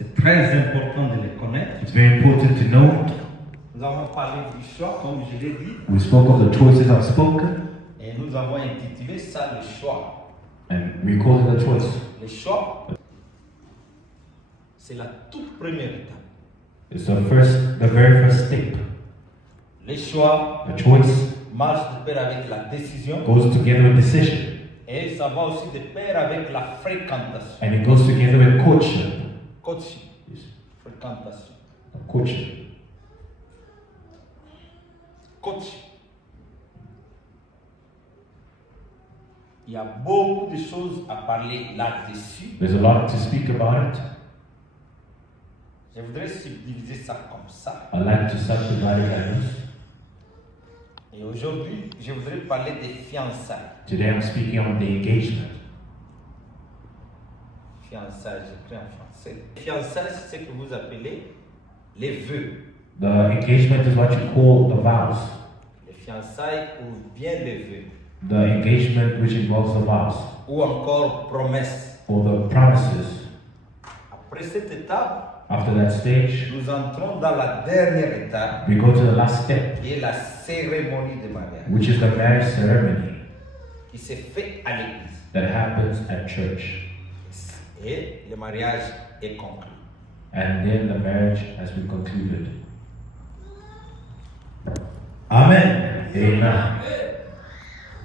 C'est très important de les connaître. It's very important to know. Nous avons parlé du choix, comme je l'ai dit, We spoke of the choices I've spoken, et nous avons intitulé ça le choix. and we call it a choice. Le choix, c'est la toute première étape. It's the very first step. Le choix A choice marche de pair avec la décision, goes together with decision, et ça va aussi de pair avec la fréquentation. and it goes together with courtship. Coaching, Yes. fréquentation. Courtship. Coaching. Il y a beaucoup de choses à parler là-dessus. There's a lot to speak about it. Je voudrais subdiviser ça comme ça. I like to subdivide it like this. Et aujourd'hui, je voudrais parler des fiançailles. Today I'm speaking on the engagement. Fiançailles, j'écris en français. Fiançailles, c'est ce que vous appelez les vœux. The engagement is what you call the vows. Les fiançailles ou bien les vœux. The engagement which involves the vows, Ou encore promesses. or the promises. Après cette étape, After that stage, nous entrons dans la dernière étape, we go to the last step, qui est la cérémonie de mariage, which is the marriage ceremony qui se fait à l'église. that happens at church. Et le mariage est conclu. And then the marriage has been concluded. Amen. Amen.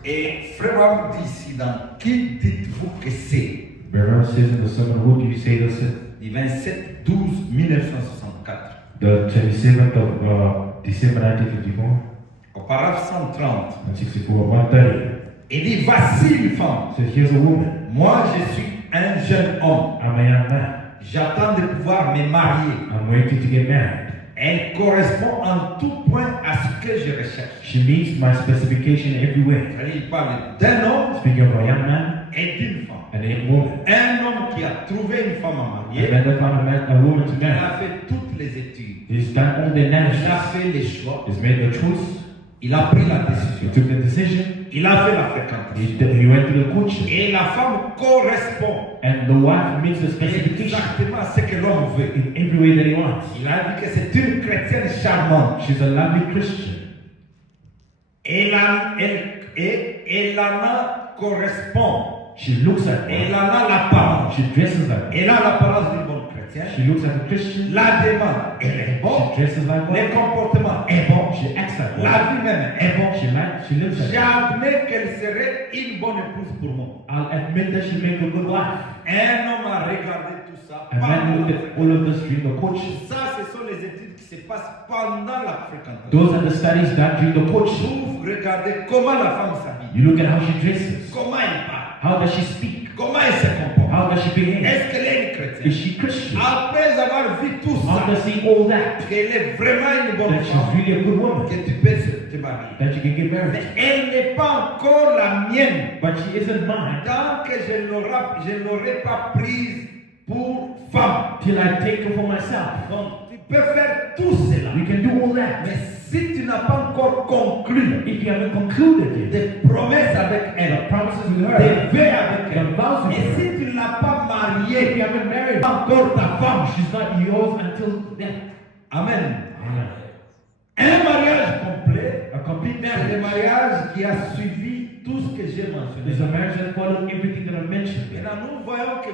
Et Frère Abraham dit ici, dans qui dites-vous que c'est? Bernard says in the sermon, who do you say this is? Du 27/12/1964. The 27th of December 1954, Au paragraphe 130, 164, 130. il dit voici une femme. It says, here's a woman. Moi, je suis un jeune homme. I'm a young man. J'attends de pouvoir me marier. I'm waiting to get married. Elle correspond en tout point à ce que je recherche. She meets my specification every way. Il parle d'un homme Speaking of a young man et d'une femme. and a young woman. Un homme qui a trouvé une femme à And marier. then they found a woman to Il marry. a fait toutes les études. He's done all the Il analysis. a fait les choix. He's made the choice. Il a pris la He décision. took the decision. Il a fait la fréquentation. He went to the courtship. Et la femme correspond And the wife meets the specification exactement à ce que l'homme veut. in every way that he wants. Il a dit que c'est une chrétienne charmante. She's a lovely Christian. Et Elana correspond. She looks like Elle one. en a l'apparence. She dresses like one. Elle a l'apparence d'une bonne chrétienne. She looks like a Christian. La demande, elle est bonne. She dresses like Le one. comportement est bon. She acts like La one. vie même est bon. She lives like one. J'admets qu'elle serait une bonne épouse pour moi. I'll admit that she make a good wife. Un homme a regardé tout ça. A man looked at all of this during the courtship. Ça, ce sont les études qui se passent pendant la fréquentation. Those are the studies done during the courtship. Vous regardez comment la femme s'habille. You look at how she dresses. Comment elle parle. How does she speak? Comment elle se comporte. How does she behave? Est-ce qu'elle est une Is chrétienne? she Christian? Après avoir vu tout ça, After seeing all that, qu'elle est vraiment une bonne that she's femme, really a good woman, que tu peux te marier. that you can get Mais married. elle n'est pas encore la mienne. But she isn't mine Tant que je ne l'aurai pas prise pour femme. till I take her for myself. Donc, tu peux faire tout cela. We can do all that. Mais si tu n'as pas encore conclu If you haven't concluded yet, des promesses avec the elle, promises with des her, vœux avec the elle, vows with et si her, tu ne l'as pas if mariée, you haven't married her, encore ta femme. she's not yours until then. Amen. Amen. Un mariage complet, A complete c'est le marriage mariage qui a suivi tout ce que j'ai mentionné. is a marriage that follows everything that I mentioned. Maintenant, nous voyons que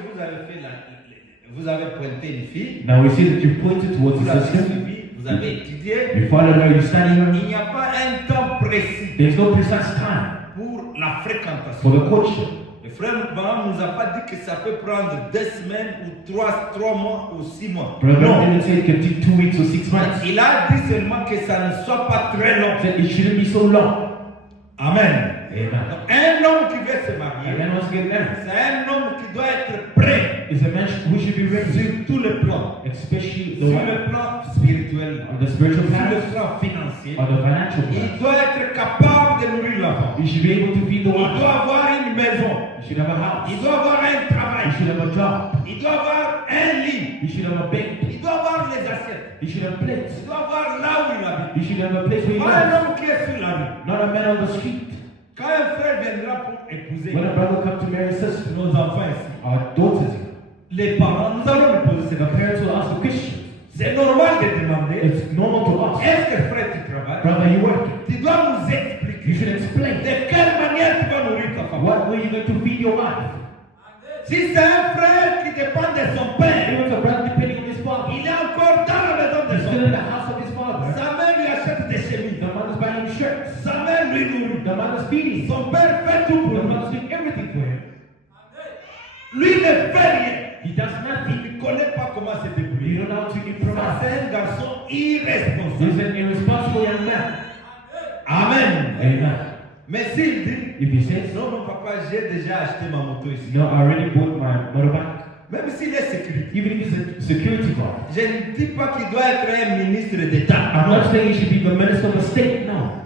vous avez pointé une fille, Now we see that you pointed towards vous the l'avez sister. suivi, vous avez étudié. You followed her, you studied her. Il n'y a pas un temps précis There's no precise time pour la for fréquentation. the courtship. Le frère Branham ne nous a pas dit que ça peut prendre 2 semaines ou 3 mois ou 6 mois. Brother Non. didn't say it can take 2 weeks or 6 months. Il a dit seulement que ça ne soit pas très long. He said it shouldn't be so long. Amen. Amen. Donc, un homme qui veut se A marier, man wants to get married. c'est un homme qui doit être prêt Is a man who should be ready, sur tous les plans. especially Sur the le one plan spirituel, on the spiritual sur le path plan financier. or the financial Il path. doit être capable de nourrir la femme. You should be able to feed the Il one. doit avoir une maison. You should have a house. Il doit avoir un You travail. should have a job. Il doit avoir un lit. You should have a bank. Il doit avoir les assiettes. You should have plates. Il doit avoir là où il habite. You should have a place where you Pas un live. homme qui est sur la rue. Not a man on the street. Quand un frère viendra pour épouser When a brother comes to marry a sister, nos enfants ici, our daughters, les parents, nous allons lui poser cette the question. parents will demander, It's normal to ask, est-ce que frère tu travailles? brother, you working? Tu dois nous You expliquer should explain. de quelle manière tu vas nourrir ta famille. What way you going to feed your wife? Si c'est un frère qui dépend de son père, He was a brother depending on his father. il est encore dans la maison de He's son still in père. the house of his father. Sa mère lui achète des chemises. The mother's buying him shirts. Sa mère lui nourrit. The mother's feeding him. Son père fait tout pour The lui. mother's doing everything for him. Lui ne fait rien. He does nothing. Il ne connaît pas comment se You débrouiller. don't know how to Ça, improvise. c'est un garçon He's irresponsable. an irresponsible young man. Amen. Amen. Mais s'il dit, If he says, non, non, papa, j'ai déjà acheté ma moto ici. no, I already bought my motorbike. Même s'il est sécurité. Even if he's a security guard. Je ne dis pas qu'il doit être un ministre d'État. I'm not saying he should be the minister of the state. No.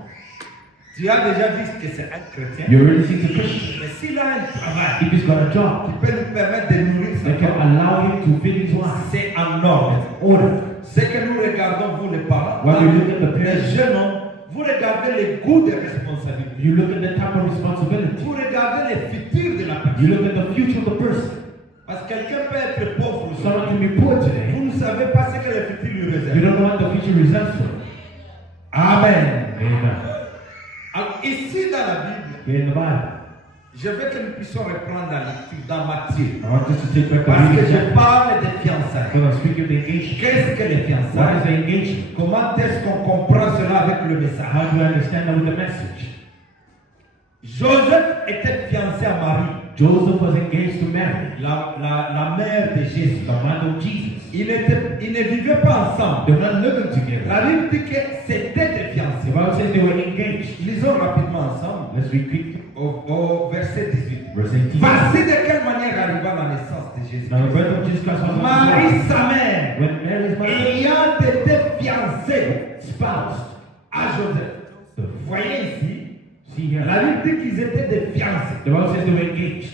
Tu as déjà vu que c'est un chrétien. You already see the Christian. Mais s'il a un travail If he's got a job, qui peut lui permettre de nourrir sa that can famille, allow him to feed his wife. c'est en ordre. Order. Ce que nous regardons, vous les parents, When we look at the les parents, jeunes hommes, vous regardez les goûts de responsabilité. you look at the type of responsibility. Vous regardez les futurs de la You personne. look at the future of the person. Parce que quelqu'un peut être pauvre aujourd'hui. Someone can be poor today. Vous ne savez pas ce que le futur lui You réserve. don't know what the future reserves for. Amen. Amen. Alors, ici dans la Bible, In the Bible. je veux que nous puissions reprendre la lecture dans Matthieu. I want us to take back the Parce que reading. je parle des fiançailles. Because I'm speaking of the engagement. Qu'est-ce que les What is fiançailles? the engagement? Comment est-ce qu'on comprend cela avec le message? How do I understand that with the message? Joseph était fiancé à Marie, Joseph was engaged to Mary, la mère de Jésus. the mother of Jesus. Ils ne vivaient pas ensemble. They were not living together. La Bible dit que c'était des The fiancés. Bible says they were engaged. Lisons rapidement ensemble Let's read quickly. au verset 18. Verse 18. Voici de quelle manière arriva la naissance de Jésus. Now the birth of Jesus Christ was Marie, sa mère, when Mary's mother ayant été fiancée spoused. à Joseph. Vous voyez ici, See here. la Bible dit qu'ils étaient des fiancés. The Bible says they were engaged.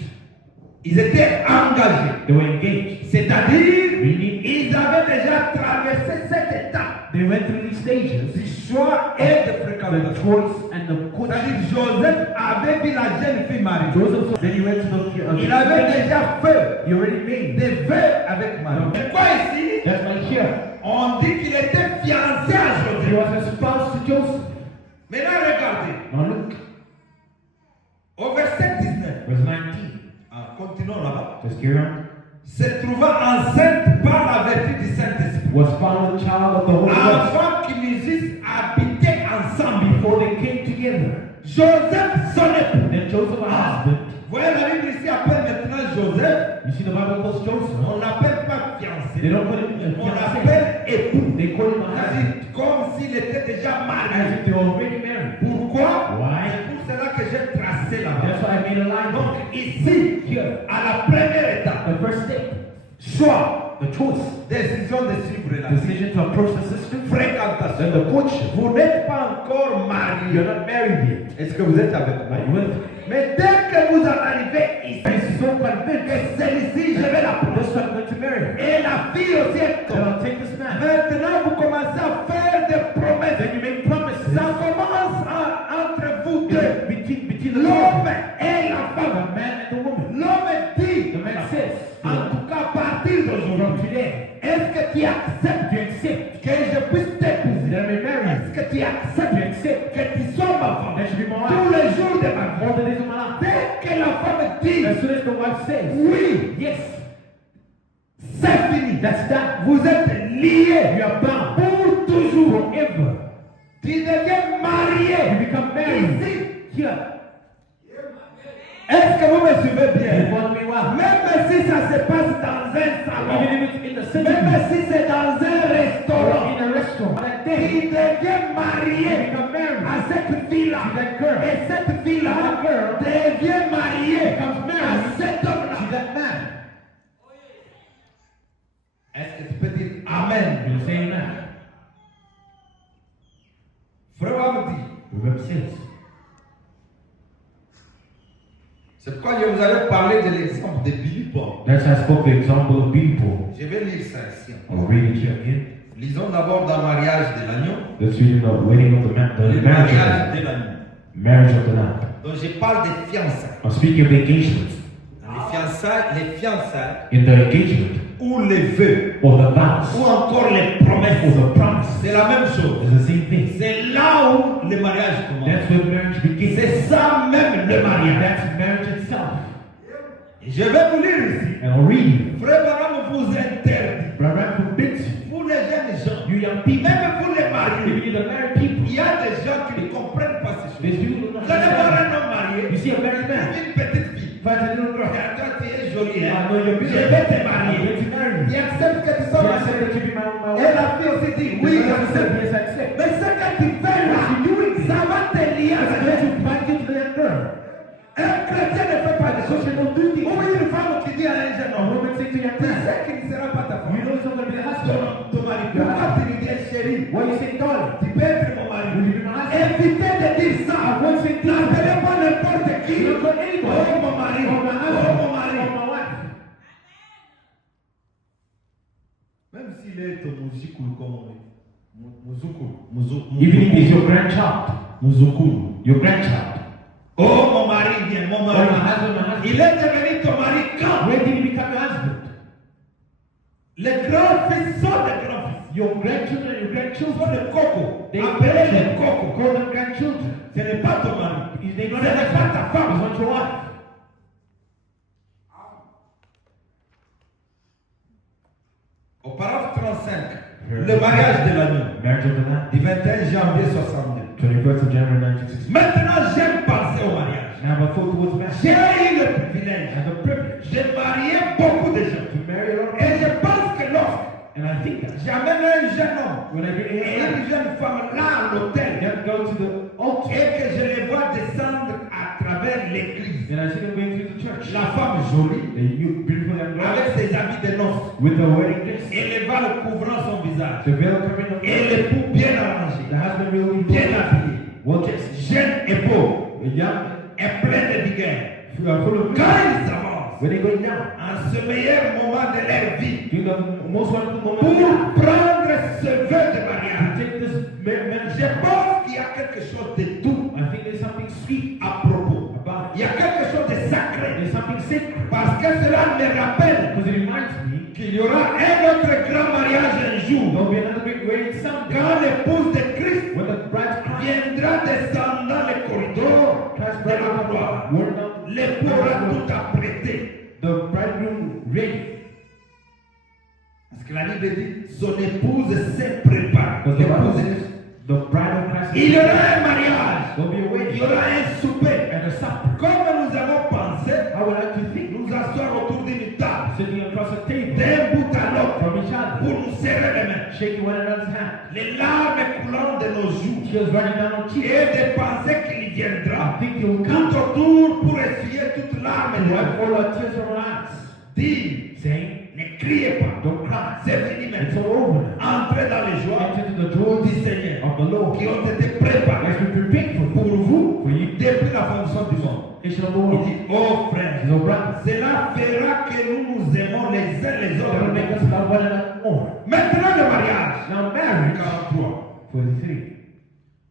Ils étaient engagés. They were engaged. C'est-à-dire, Meaning, ils avaient déjà traversé cette étape they went through these stages. du choix et de The fréquentation. choice and the courtship. C'est-à-dire, Joseph avait vu la jeune fille Marie. Joseph, then he went to the Il avait déjà fait he already made. des vœux avec Marie. Mais quoi ici? That's right here. On dit qu'il était fiancé à He Joseph. was a spouse to Joseph. Maintenant, regardez. Now look, Au verset 19. verse 19. Continuons là-bas. Just carry on. Se trouvant enceinte par la vertu du Saint-Esprit. Was found a child of the Holy Ghost Avant qu'ils eussent habité ensemble. before they came together. Joseph, son époux. Then Joseph, her husband, Voyez, la Bible ici appelle maintenant Joseph. you see the Bible calls Joseph. On l'appelle pas They fiancé. don't call him On a fiancé. l'appelle époux. They call him a husband. C'est-à-dire comme s'il était déjà As marié. if they were already married. Pourquoi? Why? C'est pour cela que j'ai tracé là-bas. That's why I made a line. Donc ici, Here, à la première étape, the first step, choix, the choice, décision de suivre la vie, decision to approach the system, fréquentation. then the courtship. Vous n'êtes pas encore marié. You're not married yet. Est-ce que vous êtes avec Are moi? you with me? Mais dès que vous en arrivez ici, He's so convinced. que celle-ci, je vais la prendre. This one I'm going to marry her. Et la fille aussi est Then comme. I'll take this man. Maintenant, vous commencez à faire des promesses. Then you make promises. Ça commence entre vous deux. Between the L'homme two, et la femme. the man and the woman. L'homme dit, The man says, en tout cas, à partir d'aujourd'hui, from today, est-ce que tu acceptes you accept que je puisse t'épouser? that I may marry Est-ce you. que tu acceptes que tu sois ma femme That should be my tous wife. les jours de ma vie? All the days of my life. Dès que la femme dit As soon as the wife says, oui, yes, c'est fini. that's that. Vous êtes liés You are bound pour toujours. forever. Tu deviens marié. You become married. Ici. Here. Est-ce que vous me suivez You bien? follow me well. Même si ça se passe dans un salon, Even if it's in the city, même si c'est dans un or restaurant, in a restaurant, that day, il devient you marié become married. à cette fille-là. To that girl. Et cette fille-là That girl devient mariée becomes à married cet to homme-là. that man. Est-ce que tu peux dire Amen? You say amen. Frère Wam dit, Remember says, c'est pourquoi je vous avais parlé de l'exemple de Billy Paul. that's how I spoke the example of people. Je vais lire ça ici. I'll read it here again. Lisons d'abord dans le mariage de l'agneau. Let's read the wedding of the man, the Le marriage mariage of de l'agneau. the marriage of the lamb. Donc je parle des fiançailles. I'm speaking of the engagement. Les fiançailles In the engagement, ou les vœux or the vows, ou encore les promesses. or the promise. promise. C'est la même chose. It's the same thing. C'est là où le mariage commence. That's where marriage begins. C'est ça même le mariage. That's marriage itself. Et je vais vous lire ici. And I'll read you. Frère Branham vous interdit. Brother forbids you. Vous les jeunes gens, You young people. même vous les mariés, Even the married people. il y a des gens qui ne comprennent pas ces There's choses. people who don't Vous allez voir understand. un homme marié, You see a married man. une petite fille. Finds a little girl. Regarde, toi tu es jolie, I hein? know you're Je beautiful. vais te I'm marier. going to marry Il you. accepte que tu So sois I marié. said that you be my Et wife. la fille aussi dit, Oui, oui, I j'accepte. said yes, I accept. Mais ce que tu fais là, ça va te lier I'm avec going to bind you to that girl. un chrétien ne fait pas de So choses. she don't do things. Ou une femme qui dit à un jeune A homme, woman say to your tu man, sais qu'il ne sera pas ta femme. you know it's not going to be the husband. Ton mari, pourquoi tu lui dis chérie? Why you say darling? Tu peux être mon mari. Will you be my husband? Évitez de dire ça. Avoid saying things. N'appelez pas n'importe qui. You don't call anybody. Oh mon mari. Or my Oh husband. mon mari. Or my wife. Même s'il est Muzukuru, comme on dit. Even if it's your grandchild. Muzukuru. Your grandchild. Oh mon mari vient, mon Or mari. my husband, my husband. Il est devenu ton mari quand? When did he become your husband? Les grands-fils sont des grands-fils. Your grandchildren, your Ils grandchildren. sont des cocos. They Appelez les cocos. call them grandchildren. Ce n'est pas ton mari. Is Ce they n'est pas ta femme. It's not your wife. Au paragraphe 35, le mariage de l'agneau, Marriage of the Lamb. du 21 janvier 62. 21st of January 1960. Maintenant, j'aime penser au mariage. Now my thought towards marriage. J'ai eu le privilège I have the privilege de marier beaucoup de gens. to marry a lot of Et people. je pense que lorsque And I think that j'amène un jeune homme when I bring et a une jeune femme là à l'hôtel then go to the altar et que je les vois descendre à travers l'église, and I see them going through the church. la femme jolie And you beautiful young girl avec ses habits de noces with the wedding dress. et les voiles couvrant son visage The veil covering of et her. l'époux bien arrangé, The husband will be bien habillé, well dressed. jeune et beau A young et plein de vigueur. full of Quand glory. ils s'avancent When they go down, en ce meilleur moment de leur vie you know, the most wonderful moment pour of life. prendre ce vœu de To mariage, take this marriage. je pense qu'il y a quelque chose de doux I think there's something sweet à propos. about Il y it. a quelque chose de sacré. There's something sacred. Parce que cela me rappelle Because it reminds me qu'il y aura un autre grand mariage un jour. there'll be another big wedding someday. Quand l'épouse de Christ When the bride cries, viendra descendre dans les corridors Christ de la gloire, word down, l'époux aura tout apprêté. the bridegroom ready. Parce que la Bible dit, son épouse s'est préparée. Because the Bible L'épouse de says Christ. the bride of Christ Il y aura un mariage. there'll be a Il y wedding aura un souper. and a supper. Comme nous avons pensé, I would like to think nous asseoir autour d'une table, sitting across a table d'un bout à l'autre, from each pour other, nous serrer les mains. shaking one another's hand, Les larmes coulant de nos joues. tears running down our cheeks. Et de penser qu'il viendra I think he will tout come autour pour essuyer toute larme and de wipe nos all our tears from our eyes, Dis, saying, ne criez pas. don't cry. C'est fini It's maintenant. all over now. Entrez dans les joies Enter into the joy du Seigneur of the Lord. qui ont été préparées Let's be prepared pour vous for you. depuis la fondation du monde. Nation of the Il world. dit, oh frère, His own brothers. cela fera que nous nous aimons les uns les That will make autres. us love one another more. Maintenant le mariage. Now marriage, 43. 43.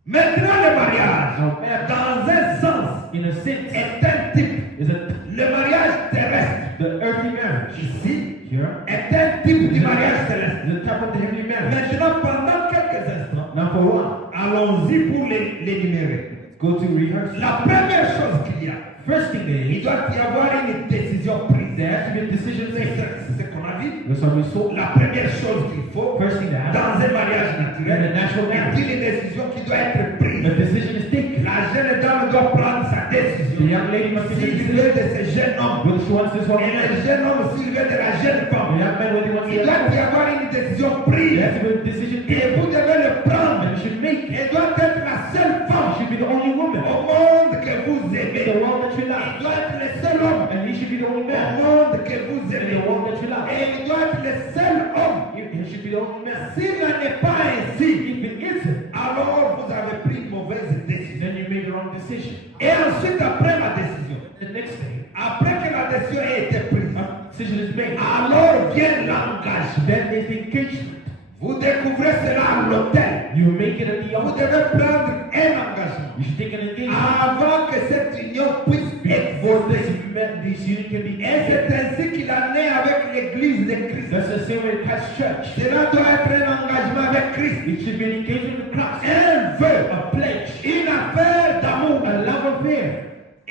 Maintenant le mariage, Now marriage, dans un sens, in a sense, est un type. is Le mariage terrestre, the earthly marriage. ici, Here est un type du mariage céleste. is the type of the heavenly marriage. Maintenant, pendant quelques instants, Now for one, allons-y pour l'énumérer. go to rehearsal. La première chose qu'il y a, First thing there il is, doit y avoir une décision prise. there has to be a decision C'est made. ce qu'on a vu. That's what we saw. La première chose qu'il faut First thing that happens, dans un mariage naturel, in a natural est marriage, une décision qui doit être prise. the decision is taken. La jeune dame doit prendre sa The décision. young lady must take a S'il decision. veut de ce jeune homme, Whether she wants this one, et le jeune homme s'il veut de la jeune the femme, young man, whether he wants il to doit y avoir une décision prise. there has to be a decision Et taken. vous devez le prendre. And you should make it. Elle doit être la seule She femme should be the only woman. au monde que vous The aimez. world that you Il love. doit être le seul homme And he should be the only au man. monde que vous In aimez. the world that you love. Et il doit être le seul homme. He should be the only man. S'il n'en est pas ainsi, If it isn't, alors vous avez pris une mauvaise décision. then you made the wrong decision. Et ensuite, après la décision, The next thing, après que la décision ait été prise, decision is made. alors vient l'engagement. Then there's the engagement. Vous découvrez cela à l'hôtel. You make it at the Vous altar. devez prendre un engagement You should take an engagement. avant que cette union puisse Before exister. this union can be Et c'est ainsi qu'il en est avec l'église de Christ. That's the same way your past church. Cela doit être un engagement avec Christ. It should be an engagement with Christ. Un vœu, A pledge. une affaire d'amour. A love affair.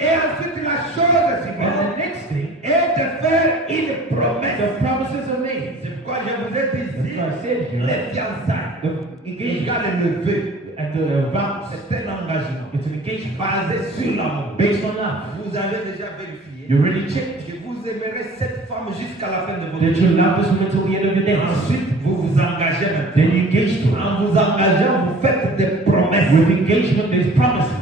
Et ensuite, la chose And suivante the next thing, est de faire une promesse. the promises are made. C'est pourquoi je vous ai dit ici, That's why I said here, les fiançailles the engagement égale le vœu. and the vows. C'est un engagement It's an engagement basé sur l'amour. based on love. Vous avez déjà vérifié You really checked que vous aimerez cette femme jusqu'à la fin de votre that vie. you love this woman till the end of the day. Ensuite, vous vous engagez maintenant. Then you engage to her. En vous engageant, vous faites des promesses. With engagement, there's promises.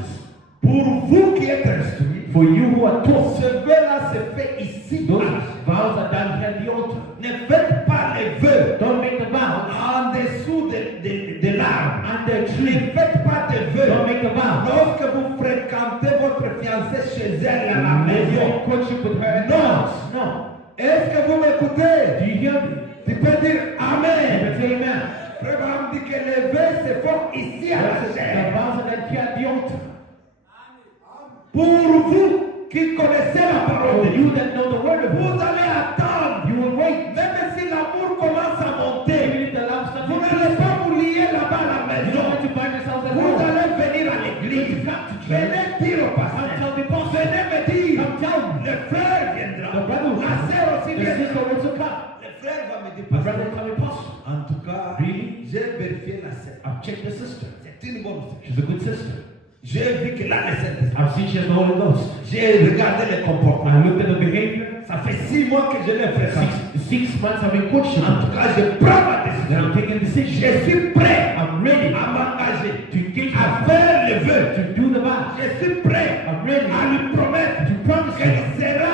Pour vous qui êtes instruits, For you who are taught, ce vœu-là se fait ici. those vows are done here at the altar. Ne faites pas les vœux Don't make the vows en dessous de l'arbre. under a Ne tree. faites pas de vœux. Don't make the vows. Lorsque vous fréquentez votre fiancée chez elle à la Live maison. your courtship with her at the No. house. No. Est-ce que vous m'écoutez? Do you hear me? Tu peux dire Amen. Say amen. Frère Abraham dit que les vœux se font ici à la The chair. vows are done here at the altar. Pour vous qui connaissez la parole For de Dieu, you that know the word of vous God, allez attendre. you will wait. Même si l'amour commence à monter, Even if the love starts vous to n'allez pas vous lier là-bas à la you maison. don't want to bind yourselves at Vous home. allez venir à l'église. Venez dire au pasteur. Come tell the pastor. Venez me dire. Come tell me. Le frère viendra. The brother will La sœur aussi The sister viendra. will also come. Le frère va me dire, The brother pasteur. will come and pastor. En tout cas, Really? j'ai vérifié la sœur. I've checked the sister. C'est une bonne sœur. She's a good sister. J'ai vu que là, le Saint-Esprit. I've seen she has the Holy Ghost. J'ai regardé les comportements. I looked at the behavior. Ça fait 6 mois que je l'ai fréquenté. Six months I've been coaching. En tout cas, je prends ma And décision. I'm taking a decision. Je suis prêt I'm ready à m'engager, to engage à her, faire le vœu. to do the vow. Je suis prêt I'm ready à lui promettre to promise her qu'elle sera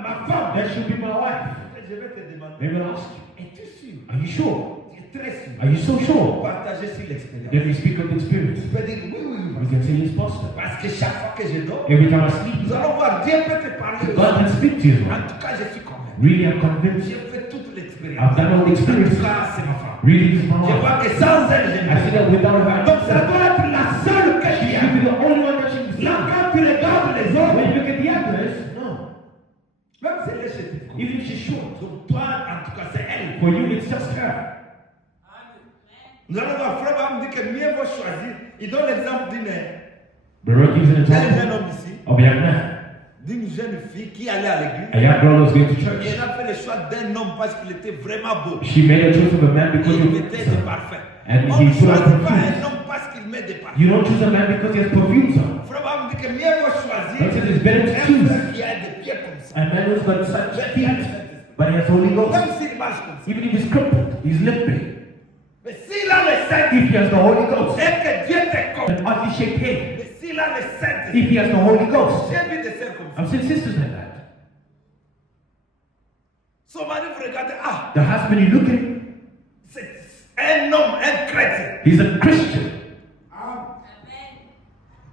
ma femme. that she'll be my wife. Je vais te demander, Maybe I'll ask you, es-tu sûr? are you sure? Tu es très sûr. Are you so sure? Partager sur l'expérience. Then we speak of the experience. Tu peux dire oui, oui, We oui. can say yes, pastor. Parce que chaque fois que je dors, Every time I sleep, nous allons voir, Dieu peut te parler. God can speak to you. En tout cas, je suis convaincu. Really, I'm convinced. J'ai fait toute l'expérience. I've done all the En experience. tout cas, c'est ma femme. Really, this is my Je wife. vois que sans elle, je I ne see that without her, Donc ça doit être la seule que she tu should be as. the only one that should be Là, seen. quand tu regardes les autres, When you look at the others, no. même si elle est chez toi, Even if she's short, donc toi, en tout cas, c'est elle. for you, it's just her. Nous allons voir, frère Abraham dit que mieux vaut choisir. Il donne l'exemple The Lord gives an d'un example jeune homme ici, of a young man. d'une jeune fille qui allait à l'église. A young girl was going to Et church. elle a fait le choix d'un homme parce qu'il était vraiment beau. She made a choice of a man because Il he mettait des was. parfums. And On he ne put on choisit pas perfume. un homme parce qu'il met des parfums. You don't choose a man because he has perfumes on. Frère Abraham dit que mieux vaut choisir God says it's better to un choose frère qui a des pieds comme ça. a man who's got such Mais qui a feet, du Saint-Esprit. but he has Holy Ghost. Même s'il marche comme ça. Even if he's crippled, he's limping. Mais s'il a le Saint-Esprit, If he has the Holy Ghost, et que Dieu te compte. then ought he shake hands. Mais s'il a le Saint-Esprit, If he has the Holy Ghost, j'ai vu des sœurs comme ça. I've seen sisters like that. Son mari vous regarde, ah, The husband, you look at him, c'est un homme, un chrétien. he's a Christian.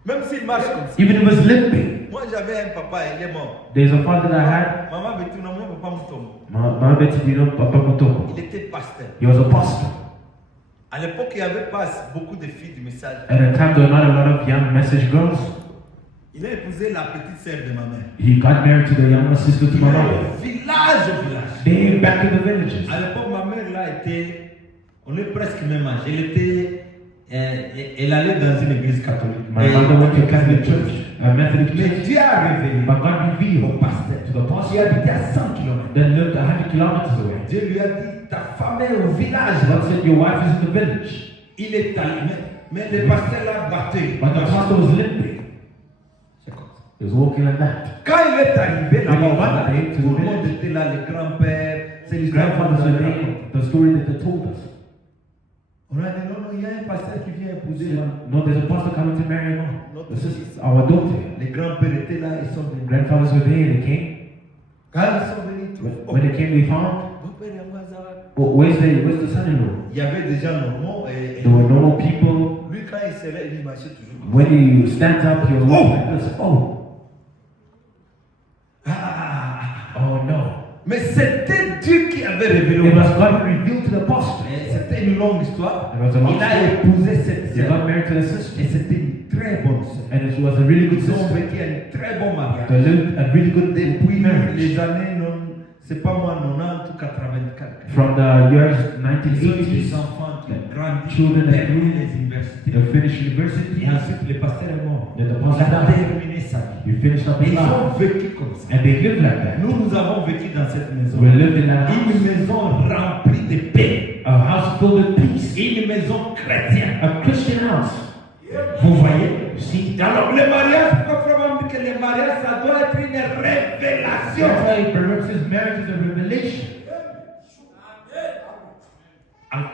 Même s'il marche comme ça. Even if he's limping. Moi j'avais un papa, il est mort. There's a father that I had, Maman me dit, non, mon papa me tombe. Mama Betty Dino Papa Mutombo. Il était pasteur. He was a pastor. À l'époque, il n'y avait pas beaucoup de filles du message. At a time, there were not a lot of young message girls. Il a épousé la petite sœur de ma mère. He got married to the younger sister to Il my est mother. au village au village. They back in the villages. À l'époque, ma mère là était, on est presque même âge. Elle allait dans une église catholique. My mother went to a Catholic church, a Methodist Mais church. Dieu a révélé But God au revealed pasteur to the qui pastor habitait à 100 km. that lived 100 kilometers away. Dieu lui a dit, ta femme est au village. God said, your wife is in the village. Il est allé, mais le pasteur l'a battu. But the pastor was limping. C'est comme ça. He was walking like that. Quand il est arrivé When he là-bas, went there to tout the le monde village, était là, le grand-père, c'est his l'histoire grandfather's qu'on nous a the racontée. name, the story that they told us. On a dit, non, non, il y a un pasteur qui vient He épouser. said, no, there's a pastor coming to marry her. Notre This fils. is our daughter. Les grands-pères étaient là, ils sont venus. Grandfathers were there, they came. Quand ils sont venus, ils When trouvent, when they came, they found, beau-père et moi, Zara. oh, where's the son-in-law? Il y avait des gens normaux et There were normal people. lui, quand il se lève, il marchait toujours. When he stands up, he was walking like this. Oh, Ah, oh no. mais c'était Dieu qui avait révélé au It was pasteur. God revealed to the pastor. Et c'était une longue histoire. It was a long Il a story. épousé cette He got sœur. married to the Et sister. c'était une très bonne sœur. And it was a really good Ils ont sister. vécu un très bon mariage. They lived a really good Depuis marriage. les années C'est pas moi, 90 ou 84. From the years Ils ont eu des 1980s, enfants qui ont grandi, Children that terminé grew, les universités. they finished university, Et ensuite, le pasteur est mort. then the Il pastor a died. terminé sa vie. You finished up Et his ils life. ont vécu comme ça. And they lived like that. Nous avons vécu dans cette maison. We lived in that Une house, maison remplie de paix. a house filled with peace, Une maison chrétienne. a Christian house. Vous voyez? See, Alors, le mariage, pourquoi Frère Branham dit que le mariage, ça doit être une révélation. that's why Abraham says marriage is a revelation.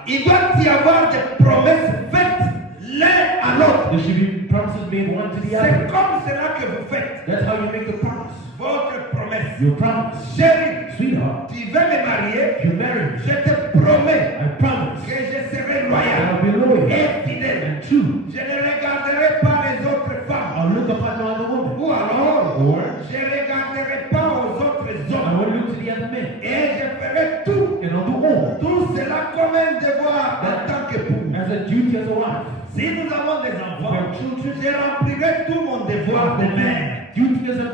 Il doit y avoir des promesses faites l'un à l'autre. There should be promises made one to the C'est other. comme cela que vous faites. That's how you make a promise. Votre promesse. Your promise. Chérie, Sweetheart, tu veux me marier? if you marry me, Je te promets I promise que je serai I'll loyal be loyal et fidèle. and true. Je ne regarderai pas les autres femmes. I'll look upon no other woman. Ou alors, Or je ne regarderai pas aux autres I hommes. won't look to the other men. Et je ferai tout, And I'll do all. tout cela comme un devoir en tant qu'époux. As a duty as a wife. Si nous avons des If enfants, I have children, je remplirai tout mon devoir de mère. duty as a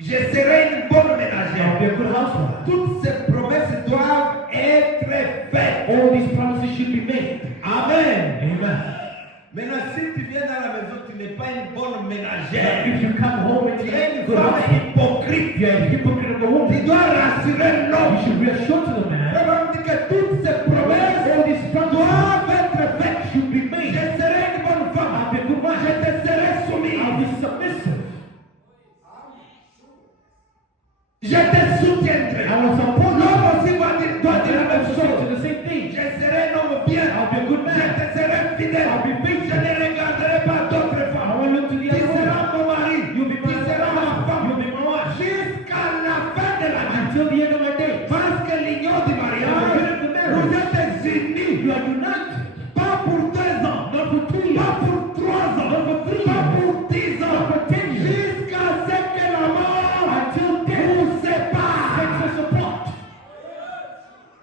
Je serai une bonne I'll ménagère. be a good housewife. Toutes ces promesses doivent être faites. All these promises should be made. Amen. Amen. Maintenant, si tu viens dans la maison, tu n'es pas une bonne If ménagère. you come home and Tu you're es a une good femme housewife, hypocrite. you're a hypocrite of a Tu woman. dois rassurer You l'homme. should reassure to the man. Frère, on dit que toutes ces promesses All these promises doivent être faites. should be Je made. serai une bonne femme. I'll be a good wife. Je te serai I'll soumise. be submissive. Je te soutiendrai. I will support you. L'homme aussi doit dire la même To chose. the same thing. Je serai un homme bien. I'll be a good Je man. te serai fidèle. I'll be faithful. Je ne regarderai pas d'autres I femmes. won't look to the Tu other woman. seras mon mari. You'll be Tu my seras ma husband. femme. You'll be my wife. Jusqu'à la fin de la vie. Until the end of my days. Parce que l'union du mariage, vous êtes unis. You are united. Pas pour 2 ans. Not for 2 Pas years. pour 3 ans. Not for 3 Pas years. pour 10 ans. Not for 10 years. Jusqu'à ce que la mort Until death vous sépare. takes us apart.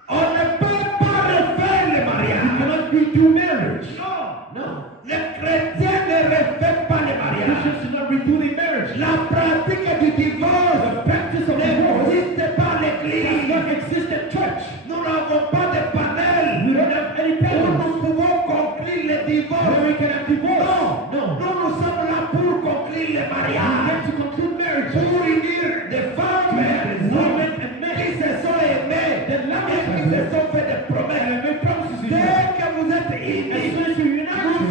On ne peut pas refaire le You mariage. cannot redo marriage. Non. No. Les chrétiens ne refait pas le mariage. Christians do not redo their marriage. La pratique du divorce The practice of divorce n'existe pas à does l'église. not exist at church. Nous n'avons pas de panel We don't have any où panels nous pouvons conclure le divorce. where we can have divorce. Non. No. Nous sommes là pour conclure le We mariage. have to conclude marriage. Pour unir des femmes et des hommes Women and men. qui se sont aimés That love et qui each se other. sont fait des And promesses. have made promises to you. Dès que vous êtes As unis, soon as you nous unite,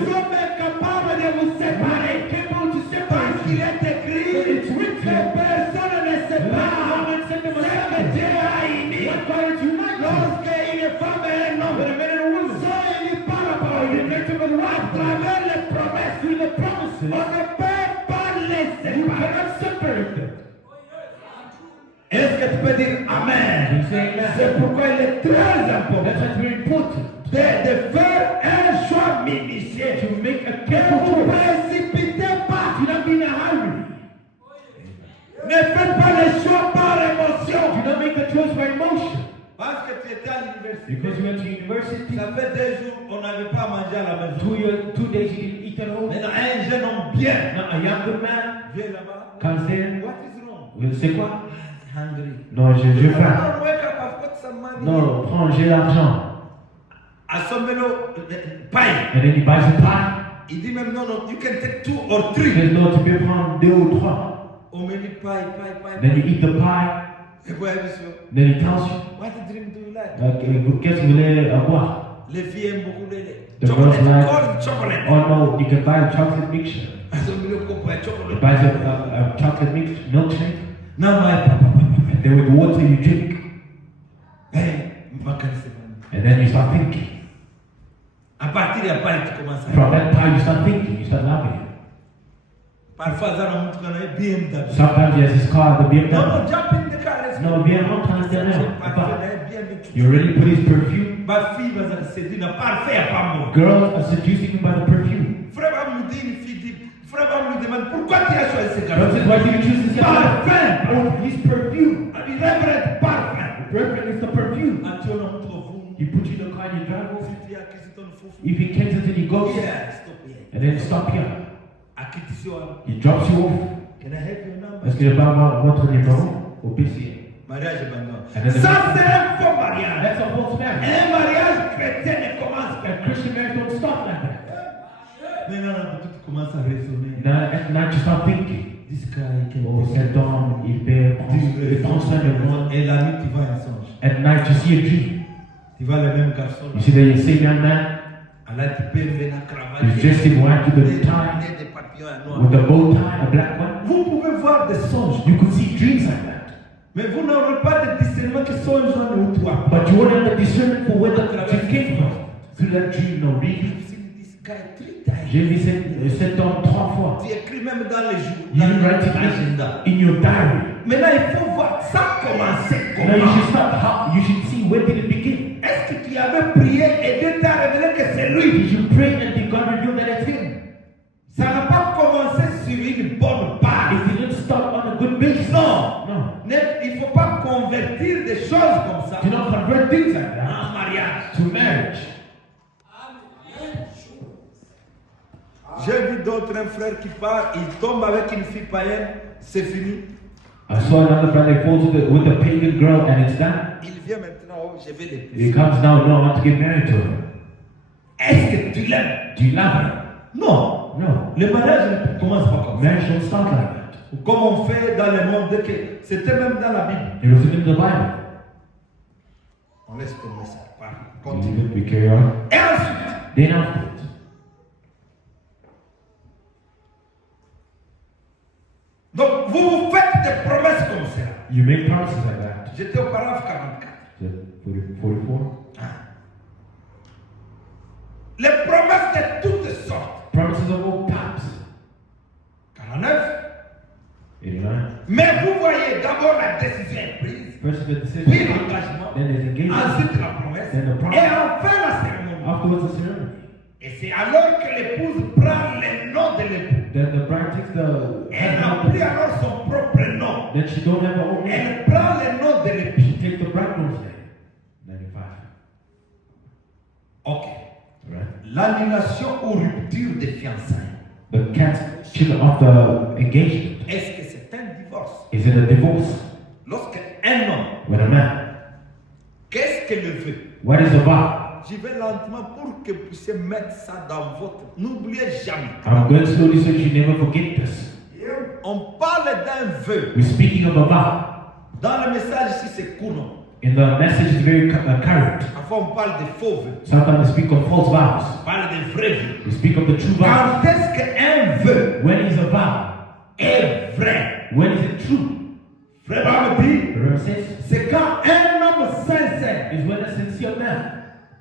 sommes capables de vous séparer. capable to Parce separate qu'il you. est écrit It's written. que personne ne sépare No one set them ce que aside. Dieu a uni. What God has united. Lorsque une femme et un homme When a man and a woman sont unis par la are parole, united with à one travers les promesses, through the promises, on ne peut pas les you séparer. cannot separate them. Est-ce que tu peux dire Amen? You say amen. C'est pourquoi il est très That's important why it's very important de faire un choix minutieux. to make a Ne careful vous choice. précipitez pas. Do not be in a hurry. Ne faites pas les choix par émotion. Do not make the choice by emotion. Parce que tu étais à l'université. Because you went to university, Ça fait 2 jours, on n'avait pas mangé à la maison. 2 days you didn't eat at home. Maintenant, un jeune homme bien Now a younger man vient là-bas. comes in. What is wrong? C'est quoi? Hungry. Non, j'ai faim. Non, wake up, I've got some money. Non, prends, j'ai l'argent. Assommez-le paille. And then he buys a pie. Il dit même non, non, you can take 2 or He 3. says, no, tu peux prendre 2 ou 3. On me dit paille. Then you eat the pie. Et voilà, monsieur. Then he tells you, What drink do you like? qu'est-ce que vous voulez boire? Les filles aiment beaucoup les lait. The Chocolate, girls like- cold chocolate. Oh no, you can buy a chocolate mixture. Assommez-le comme un He chocolate. buys a chocolate milkshake. Non, mais papa. And then with the water you drink. Hey, makanisi. And then you start thinking. À partir de la paille, tu commences à. From that time you start thinking, you start loving it. Parfois, ça nous montre qu'on a BMW. Sometimes he has his car, the Non, BMW. non, jump in the car. Let's No, go. viens, rentre à l'intérieur. Parfait, bien vêtu. You already put his perfume. Ma fille va se séduire, n'a parfait à pas moi. Girls are seducing you by the perfume. Frère va me dire, une fille dit, frère va me demander pourquoi tu as choisi ce God garçon. says, why did you choose this young man? Parfum. Oh, his perfume. Il rêverait parfum. The perfume is the perfume. Antoine, on trouve. He puts you in the car and you drive over. Si tu as quitté ton foufou. If he cancels it, he goes. Yeah, stop here. And then stop here. À qui tu sois. He drops you off. Can I have your number? Est-ce que je peux avoir votre numéro au PCA? Mariage abandon. And then the- Ça, c'est un faux mariage. That's a false marriage. Un mariage chrétien ne commence pas. And Christian marriage don't start like that. Maintenant, tout commence à raisonner. Now, at night you start thinking, This guy can oh, cet homme, il prend soin de moi. Et la nuit, tu vois un songe. At night you see a dream. Tu vois le même garçon. You see the same young man Allah, tu peux venir cravacher. is dressed in white with Des the tie, des papillons à with noir. a bow tie, a black one. Vous pouvez voir des songes. You could see dreams like that. Mais vous n'aurez pas de discernement que songe un ou toi. But you won't have the discernment for where the dream came from. Through that dream, no, really. This guy 3 times. J'ai vu cet homme 3 fois. Tu écris même dans les jours, You dans write it l'agenda. in your diary. Maintenant, il faut voir ça commencer Now you comment. should start how you should see where did it begin. Est-ce que tu avais prié et Dieu t'a révélé que c'est lui? Did you pray and did God reveal that it's him? Ça n'a pas commencé sur une bonne base. It didn't start on a good basis. Non. No. Il ne faut pas convertir des choses comme ça Do not convert things like that en mariage. to marriage. J'ai vu d'autres, un frère qui part, il tombe avec une fille païenne, c'est fini. I saw another brother fall with the pagan girl and it's done. Il vient maintenant, oh, je vais He l'épouser. comes now, no, I want to get married to her. Est-ce que tu l'aimes? Do you love her? Non. No. Le mariage ne commence pas comme ça. Marriage don't start like that. Comme on fait dans le monde, c'était même dans la Bible. It was in the Bible. On laisse tomber ça. Continue. We carry on. Et ensuite, Then afterwards, donc vous vous faites des promesses comme ça. you make promises like that. J'étais au paragraphe 44. Is it 44? Les promesses de toutes sortes. Promises of all types. 49. 89. Mais vous voyez d'abord la décision est prise, First the puis decision, l'engagement, then there's engagement, ensuite la promesse, then the promise, et enfin la cérémonie. afterwards the ceremony. Et c'est alors que l'épouse prend le nom de l'époux. Then the bride takes the Elle n'a plus alors son propre nom. then she don't have her own name. Elle prend le nom de l'époux. She takes the bridegroom's name. 95. Ok. Right? L'annulation ou rupture des fiançailles. The cancellation of the engagement. Est-ce que c'est un divorce? Is it a divorce? Lorsque un homme, When a man, qu'est-ce qu'elle veut? what is a vow? J'y vais lentement pour que vous puissiez mettre ça dans votre... N'oubliez jamais. I'm going slowly so you never forget this. On parle d'un vœu. We're speaking of a vow. Dans le message ici, c'est courant. In the message, it's very current. Parfois, on parle de faux vœux. Sometimes we speak of false vows. On parle de vrais vœux. We speak of the true vows. Quand est-ce qu'un vœu When is a vow? est vrai? When is it true? Frère Abraham dit, The Bible says, c'est quand un homme sincère is when a sincere man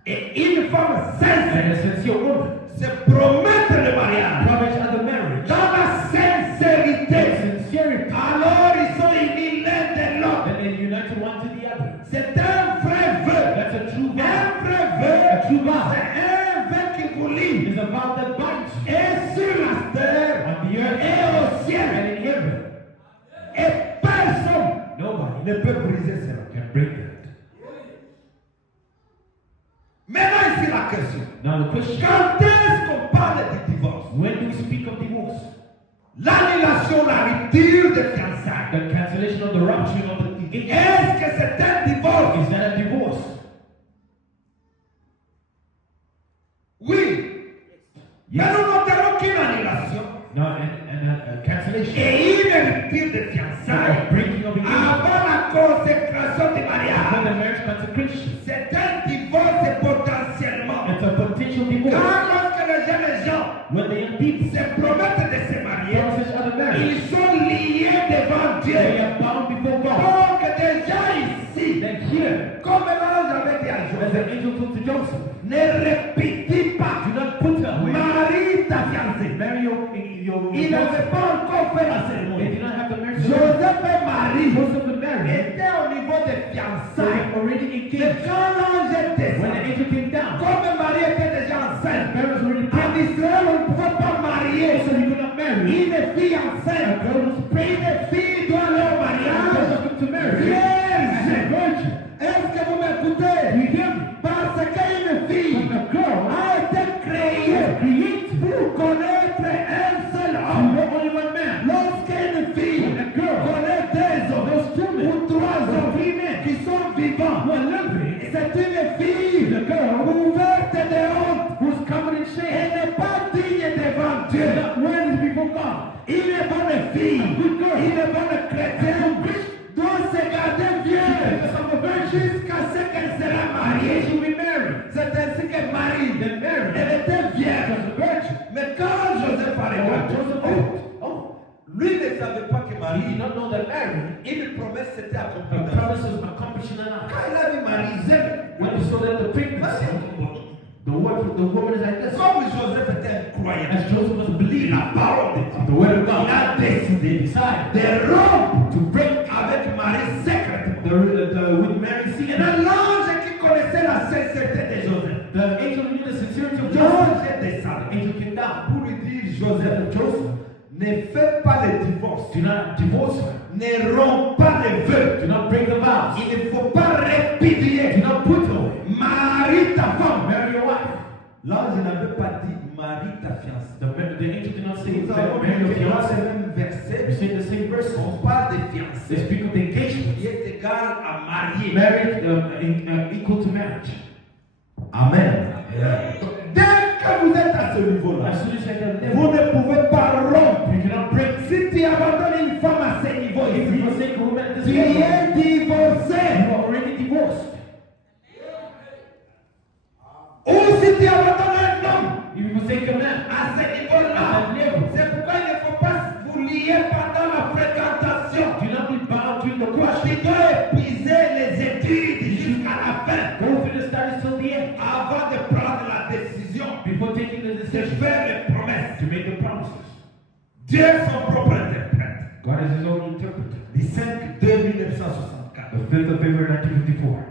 et une femme and sincère a sincere woman se promettent le mariage promise other marriage. dans la sincérité. Sincerity. Alors ils sont unis l'un de l'autre. Then they unite one to the other. C'est un vrai vœu. That's a true vow. Un vrai vœu. A true vow. C'est un vœu qui vous lie. It's a vow that binds you Et sur la terre on the earth et au and ciel. in heaven. Et personne Nobody ne peut briser cela. can break that. Maintenant ici la question. Now the question, Quand est-ce qu'on parle du divorce? when do we speak of divorce? L'annulation, la rupture des fiançailles. The cancellation of the rupture of the engagement. Est-ce que c'est un divorce? Is that a divorce? Oui. Mais Yes. nous notons qu'une annulation No, and a cancellation. et une rupture des A fiançailles breaking of engagement. avant la consécration du Before mariage. the marriage consecration. C'est un divorce potentiellement. It's a potential Quand divorce. lorsque les jeunes gens When the young people se promettent de se marier, promise each other marriage, ils sont liés devant they Dieu. are bound before God. Donc déjà ici, Then here, comme l'ange avait dit à as Joseph, the angel told to Joseph, ne répétez pas, do not put her away. marie ta fiancée. Marry your Il n'avait pas encore fait la They cérémonie. did not have the marriage. Joseph et Marie Joseph and Mary, étaient au niveau des they fiançailles. were already Mais engaged. quand l'ange était When the angel came down, comme Marie était déjà enceinte, parents were already en pregnant, Israël, on ne pouvait pas marier so you could not marry. une fille enceinte. Une fille doit aller au mariage To marry. vierge. Virgin. Est-ce que vous m'écoutez? You hear me? Parce qu'une fille A girl a été créée created pour connaître un seul to homme. know only one man. Lorsqu'une fille A girl connaît deux hommes ou trois hommes, Dieu. When is before God? Il est bonne fille. Good girl. Il est bonne chrétienne. Doit se garder vierge jusqu'à ce qu'elle sera mariée. She will be married. C'est ainsi que Marie, Then married. elle était vierge. Virgin. Mais quand Joseph a regardé, lui ne savait pas que He Marie, did not know that Mary, une promesse s'était a accomplie. promise was accomplished in her life. Quand il a vu Marie, zèle. When he saw that the pregnancy, the woman is like this. Comme Joseph était incroyable, As Joseph was a believer, la parole de Dieu, the word of il God, a décidé decided de rompre to break avec Marie secrètement. with Mary's Et seed. dans l'ange qui connaissait la sincérité de Joseph, The angel knew the sincerity of Joseph. l'ange est The descendu angel came down. pour lui dire, Joseph, ne fais pas le divorce, Do not divorce her. ne romps pas les vœux, Do not break the vows. il ne faut pas répudier. Do not put her away. Marie ta femme. Marry your wife. L'ange n'avait pas dit Marie ta fiancée. The angel did not say Nous avons marry your vu dans fiancé. ce même We verset, say the same verse. on parle de They fiancé speak of the engagement. qui est égal à marié. Marriage equal to marriage. Amen. Dès que vous êtes à ce niveau-là, As soon as I get vous there, ne pouvez pas rompre. you cannot break. Si tu abandonnes une femme à ce niveau If you ici, forsake a woman at this tu level, es divorcé. you are already divorced. Ou si tu abandonnes un homme If you forsake a man à ce at niveau-là, that level, c'est pourquoi il ne faut pas vous lier pendant la fréquentation. do not be bound to the Tu question. dois épuiser les études jusqu'à la fin Go through the studies till the end avant de prendre la décision before taking the de decision faire les promesses. to make the promises. Dieu est son propre interprète. God is his own interpreter. Le 5/2/1964. The 5th of February 1954.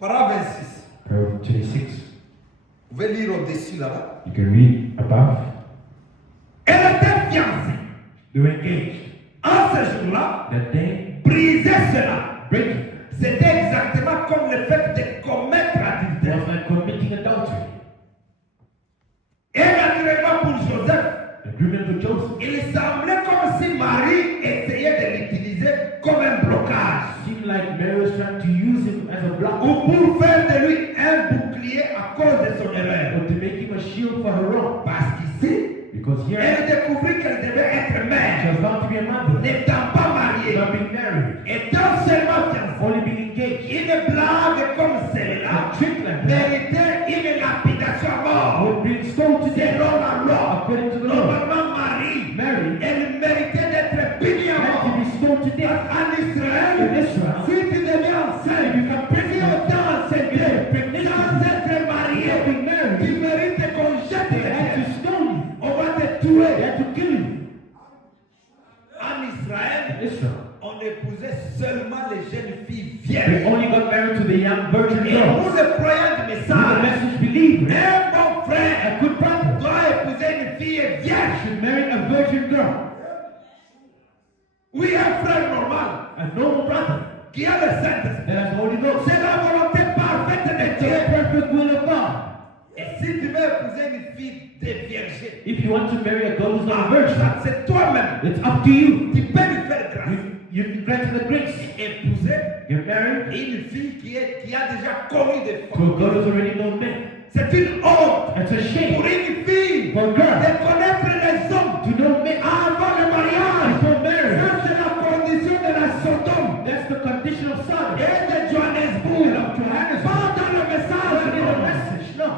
Paragraphe 26. Paragraph 26. Vous pouvez lire au-dessus là-bas. You can read above. Elle était fiancée. They were engaged. En ce jour-là, That day, briser cela, breaking c'était exactement comme le fait de commettre adultère. was like committing adultery. Et naturellement pour Joseph, The agreement with Joseph il semblait comme si Marie essayait de l'utiliser comme un blocage seemed like Mary was trying to use him as a block, ou pour faire de lui un bouclier à cause de son erreur. or to make him a shield for her wrong. Parce qu'ici, Because here, elle découvrit qu'elle devait être she mère, was bound to be a mother, n'étant pas mariée, not being married, étant seulement fiancée. only being engaged. Une blague comme celle-là A trick like that méritait une lapidation à mort. would be stoned to death Selon la loi, according to the law. normalement Marie, Mary elle méritait d'être punie à had to mort. be stoned to death. En Israël, In Israel, si tu deviens enceinte, si autant enceinte, sans être marié, being married, tu mérites qu'on jette they les had to pierres. stone you. On va te They tuer. had to kill you. En Israël, In Israel, on épousait seulement les jeunes filles they vierges. only got married to the young virgin Et girls. pour le croyant du The message, message believer, un bon frère a good brother, doit épouser une fille vierge. should marry a virgin girl. Oui, un frère normal A normal brother qui a le Saint-Esprit. that has Holy Ghost. C'est la volonté parfaite de It's the Dieu. perfect will of God. Et si tu veux épouser une fille déviergée, If you want to marry a girl who's not a virgin, ça, c'est toi-même. it's up to you. Tu peux lui faire grâce. You grant the grace. Épouser Get married une fille qui a déjà commis des to a fautes. girl who's already known men. C'est une honte It's a shame pour une fille for a girl de connaître les hommes to know men avant le mariage. before marriage. Ça, c'est la condition de la Sodome That's the condition of Sodom. et de Johannesburg. Pas dans le Not in the message. message, no.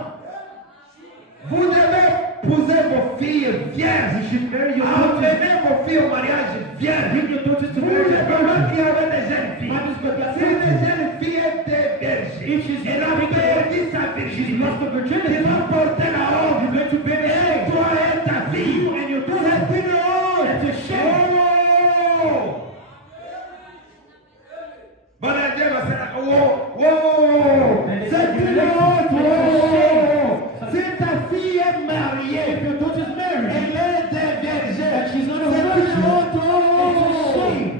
Vous devez épouser vos filles vierges. You should marry your daughters. Amenez vos filles au mariage vierge. Bring your daughters to Vous marriage. les parents qui avaient des jeunes filles. Mothers got their Si une daughters. jeune fille était vierge, If she's elle a perdu sa She's virginité. lost her Tu virginity. vas porter la honte. You're going to bear the Et shame. toi et ta fille. You and your daughter. C'est une honte. That's a shame. Oh! Bwana Dieu va se la- Oh! Oh! C'est une honte. Oh! Si ta fille est mariée, If your daughter's married, elle est déviergée. and she's not a C'est virgin, une honte. it's a Oh! shame.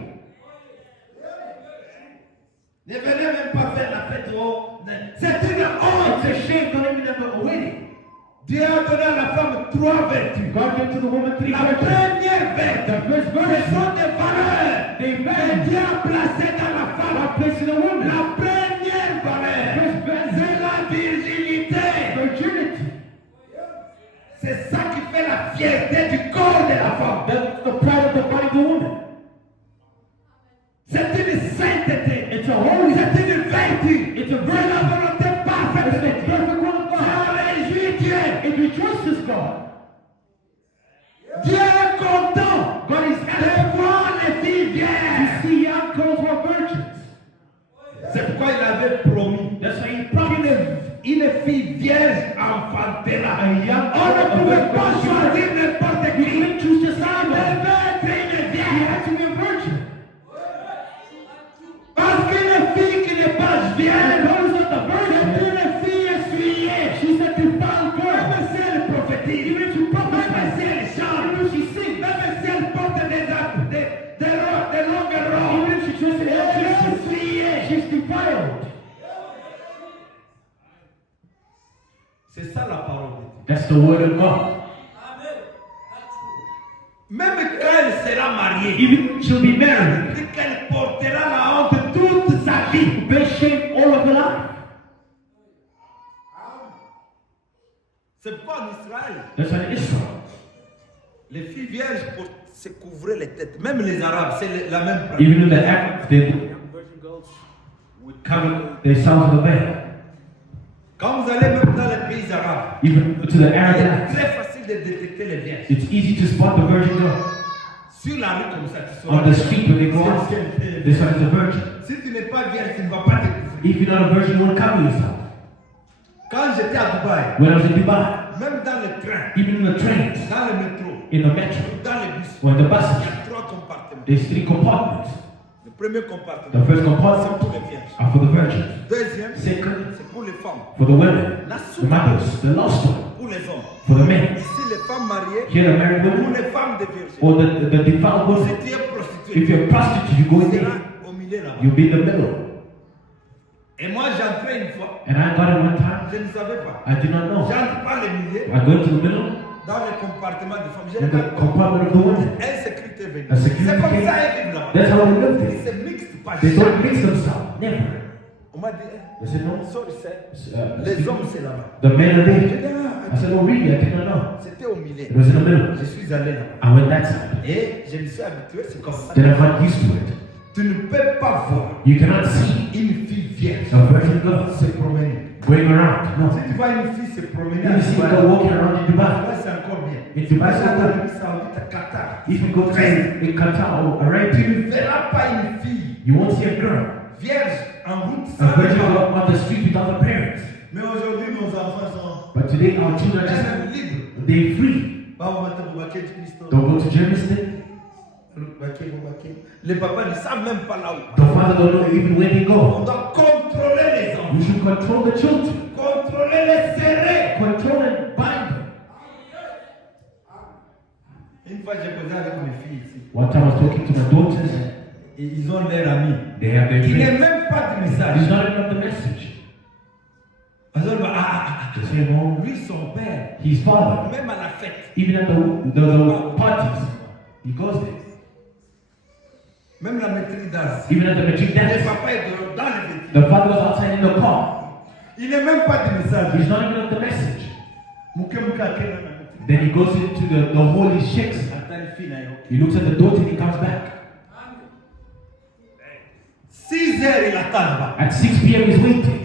Ne venez même pas faire la fête. Oh! C'est une It's honte. a shame don't even have a wedding. Dieu a donné à la femme trois vertus. God gave to the woman three La virtues. première vertu, The first ce virtue, sont des valeurs they que value Dieu a placées dans la God femme. placed in a woman. La première valeur, First value, c'est la virginité. virginity. C'est ça qui fait la fierté du corps de la femme. That's the pride of the body of the woman. C'est une sainteté. It's a holy. C'est une vertu. It's a C'est la virtue. volonté parfaite de It's the Dieu. perfect will of God. Ça réjouit Dieu. It rejoices God. Dieu est content God is de happy voir les filles to vierges. see young girls who are virgins. C'est pourquoi il avait promis. That's why he promised Une fille vierge enfantera. a young On ne girl pouvait of pas virgin. choisir n'importe You qui. couldn't choose just Elle anyone. devait être une You vierge. had to be a virgin. Parce qu'une fille qui n'est pas vierge, God is not the virgin. c'est une fille essuyée. She's a defiled girl. Même si elle prophétise, Even if she prophesies, même si elle chante, even if she sings, même si elle porte des longues robes, even if she dresses in elle est dresses, essuyée. she's defiled. C'est ça la parole de Dieu. That's the word of God. Même quand elle sera mariée, Even she'll be married, dit qu'elle portera la honte toute sa vie. bear shame all of her life. C'est pas en Israël. That's why in Israel, Les filles vierges se couvraient les têtes. Même les Arabes, c'est la même pratique. even in the Arabs, they would cover themselves with a veil. Quand vous allez même dans les pays arabes, Even to the il Arab est lands, très facile de détecter les vierges. it's easy to spot the virgin girl. Sur la rue comme ça, tu On sauras. the street when they go out, this one is a virgin. Si tu n'es pas vierge, tu ne vas pas découvrir. If you're not a virgin, you won't cover yourself. Quand j'étais à Dubaï, When I was in Dubai, même dans le train, even in the trains, dans le métro, in the metro, dans les bus, or in the il y buses, a 3 compartiments. there's 3 compartments. Le premier The compartiment, first c'est compartment pour les vierges. are for the virgins. Deuxième, Second, c'est pour les femmes. for the women. The mothers, the lost one, Pour les hommes. for the men. Ici, les femmes mariées Here, the married ou women, les femmes de vierges. or the defiled Si woman. tu es prostituée, If you're a prostitute, you go in tu seras there, au milieu là-bas. you'll be in the middle. Et moi, j'entrais une fois, And I got it one time, je ne savais pas. I did not know. J'entre pas le milieu, I go into the middle, dans le compartiment des femmes. Je in the regarde compartment of the women. un sécurité venu. A security C'est comme came. ça qu'ils vivent là-bas. That's how they live Ils there. se mixent pas. They don't jamais. mix themselves. Never. On m'a dit, I said, no. sorry, c'est Les les hommes, c'est là-bas. The men are J'ai there. dit, I said, oh, really? I did not know. c'était au milieu. It was in the middle. Je suis allé là-bas. I went that side. Et je me suis habitué, c'est comme ça. Then I got used to it. Tu ne peux pas voir You cannot see une fille vierge a virgin girl se promener. going around. No. Si tu vois une fille se promener, You see a girl walking around in Dubai. là, c'est encore bien. In Dubai, Parce c'est qu'en encore Arabie Saoudite, à Qatar, If you go to in Qatar or tu Arabia, ne verras pas une fille you won't see a girl, vierge en route a sans virgin girl parents. on the street without her parents. Mais aujourd'hui, nos enfants sont But today, our children are même just, libres. they're free. Bah, on va te remarquer du Christ. Don't go to Germiston. Les papas ne savent même pas là où. The father don't know even where they On go. doit contrôler les enfants, You should control the children. contrôler les serrer. Control and bind them. Une fois, j'ai posé avec mes filles ici. One time I was talking to my daughters. Et ils ont leur ami. They have their Il n'est friends. même pas de He's message. not even of the message. They say, no, Lui, son père, his father, même à la fête, even at the parties, he goes there. même la maîtrise d'âge. Even at the magic Le dance, papa est dans le vêtement. the father was outside in the car. Il n'est même pas de message. He's not even of the message. Muke muke akena na maîtrise. Then he goes into the holy shakes. Attends, une fille, là, yo. He looks at the daughter and he comes back. 6 heures, il attend là-bas. At 6 p.m. he's waiting.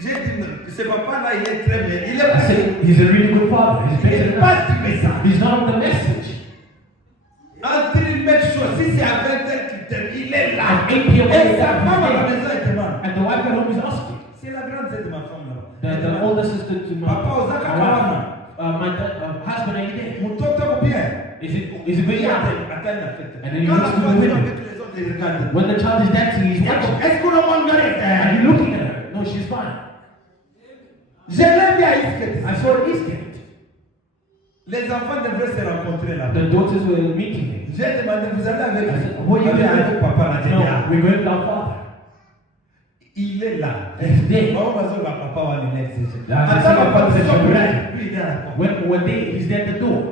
J'ai dit, non, ce papa-là, il est très bien. Il I est said, he's a really good father. He's Il better n'est than pas us. du message. He's not of the message. Entre il met chose, si c'est à 20h qu'il termine, il est là. At 8 p.m. Et sa femme à la maison, elle demande. And the wife at home is asking. C'est la grande sœur de ma femme là-bas. The older sister to my, Papa, Osaka, my husband, are you there? Mtoto bien. Is it good? Il Yeah. attend la fête. And then he Quand looks la to the femme est women. avec les autres, il regarde. When the child is dancing, he's watching. Est-ce qu'on a mangé? And he's looking at her. No, she's fine. Je l'ai vu à Iskete. I saw her Eastgate. Les enfants devraient se rencontrer là. The daughters were meeting me. J'ai demandé, vous allez avec I said, who are you Allez avec with? papa là. J'ai dit, No, ah, we're going with our father. il est là. He's there. Oh, ma soeur, la papa va aller l'exéger. Ah, Attends, c'est papa, ça, c'est c'est son vrai. frère. Lui, il est là. When he's there at the door.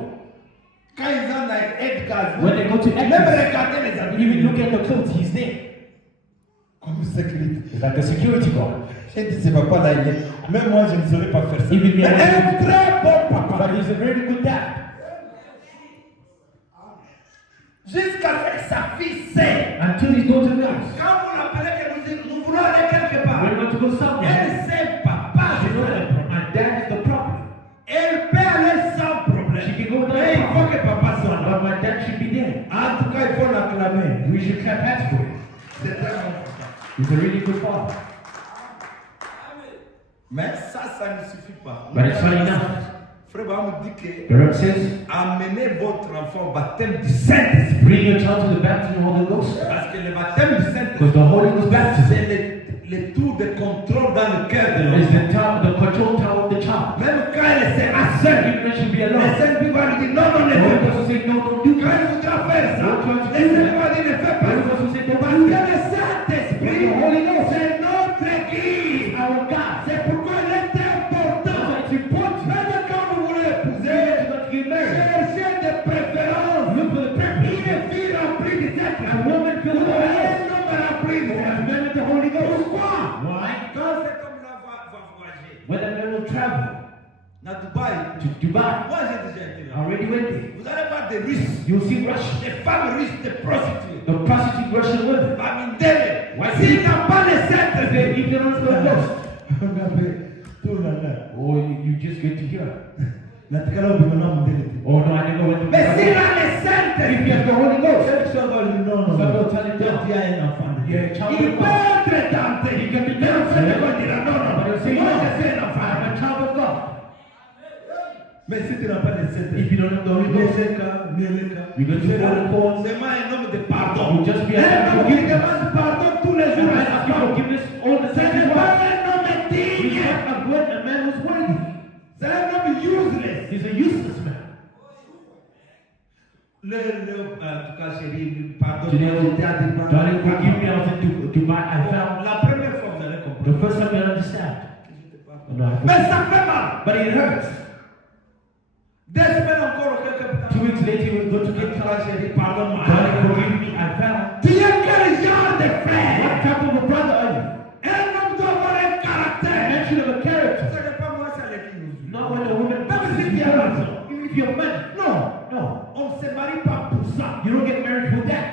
Quand ils ont dans Edgar, When they go to même exit, regarder les amis. even look at the clothes, he's there. Comme sécurité. It's like a security guard. J'ai dit, c'est papa là, il est. Même moi, je ne saurais pas faire ça. Even me, Mais I un don't- très bon papa. But he's a very good dad. Jusqu'à ce que sa fille sait. Until his daughter knows. Quand vous l'appelez que nous voulons aller quelque part, We're going to go somewhere. elle sait papa, She c'est knows ça le that problème. my dad is the problem. Elle peut aller sans problème. She can go without Mais il faut que problem. papa soit là. But my dad should be there. En tout cas, il faut l'acclamer. We should clap hands for him. C'est un bon papa. He's a really good father. Mais ça ne suffit pas. But it's not enough. Frère Abraham dit que The Lord says, amenez votre enfant au baptême du Saint-Esprit. bring your child to the baptism of the Holy Ghost. Parce que le baptême du Because Saint-Esprit, the Holy Ghost baptism c'est le tour de contrôle dans le cœur de is l'enfant. the control tower of the child. Même quand elle sera seule, Even when she'll be le alone. Saint-Esprit va lui dire non, non, ne The Holy fais pas. Ghost will say, no, don't do Quand that. il voudra faire ça, Don't try to le do Saint-Esprit that. va dire ne fais The pas Holy ça. Ghost will say, don't Parce do que that. le Saint-Esprit, The Holy Ghost, c'est notre guide. our God. C'est pourquoi il est important. It's important. Même quand vous voulez épouser, You're going to get married. cherchez des préférences. Look for the preference. Une fille remplie de cette A woman filled with the Holy Ghost. un homme rempli de A cette man with the Holy Ghost. Pourquoi? Why? Quand cet homme-là va voyager When a man will travel dans Dubaï, to Dubai, moi j'ai déjà été là. already went there. Vous allez voir des Russes, You'll see Russia, des femmes russes, des prostituées. the prostitute Russian women. Bamindele. Why? S'il n'a pas le Saint-Esprit, If you don't know the Ghost, tout là. or you just get to hear. Natakala ubimana mndele. Oh no, I never went to Mais s'il Dubai. a le If you Saint-Esprit, have the Holy Ghost, quelqu'un va lui dire non, non, so non. they'll tell him Tu no. as un enfant. Yeah, child Il of peut God. être tenté. He can be Mais le tempted. Seigneur va dire non, non, But non. he'll say, Moi no, je suis un enfant. I'm a child of God. Mais si tu n'as pas le If Saint-Esprit, you don't have the Holy Ghost, you're going to fall upon. c'est moi un homme de pardon. You just be Un able to homme qui forgive. demande pardon tous les And jours. I ask you forgiveness all the Ce time. n'est pas un homme He's digne. not a good a man who's worthy. C'est un homme useless. He's a useless man. En tout cas, chérie, pardon. Darling, forgive me. I was in Dubai. I found La première fois, vous allez the comprendre. first time you understand. No, I Mais forgive. ça fait mal. But it hurts. 2 semaines encore, quelques 2 weeks later, you will go to En get tout cas, chérie, pardonne-moi. Darling, forgive me. I found. Tu es quel genre de What frère? type of a brother are you? Un homme doit avoir un A caractère. man should have a character. Ce n'est pas moi, c'est les qui nous Not when a woman Même si puts tu you as down. raison. Even if you're money. Non, No. on ne se marie pas pour ça. You don't get married for that.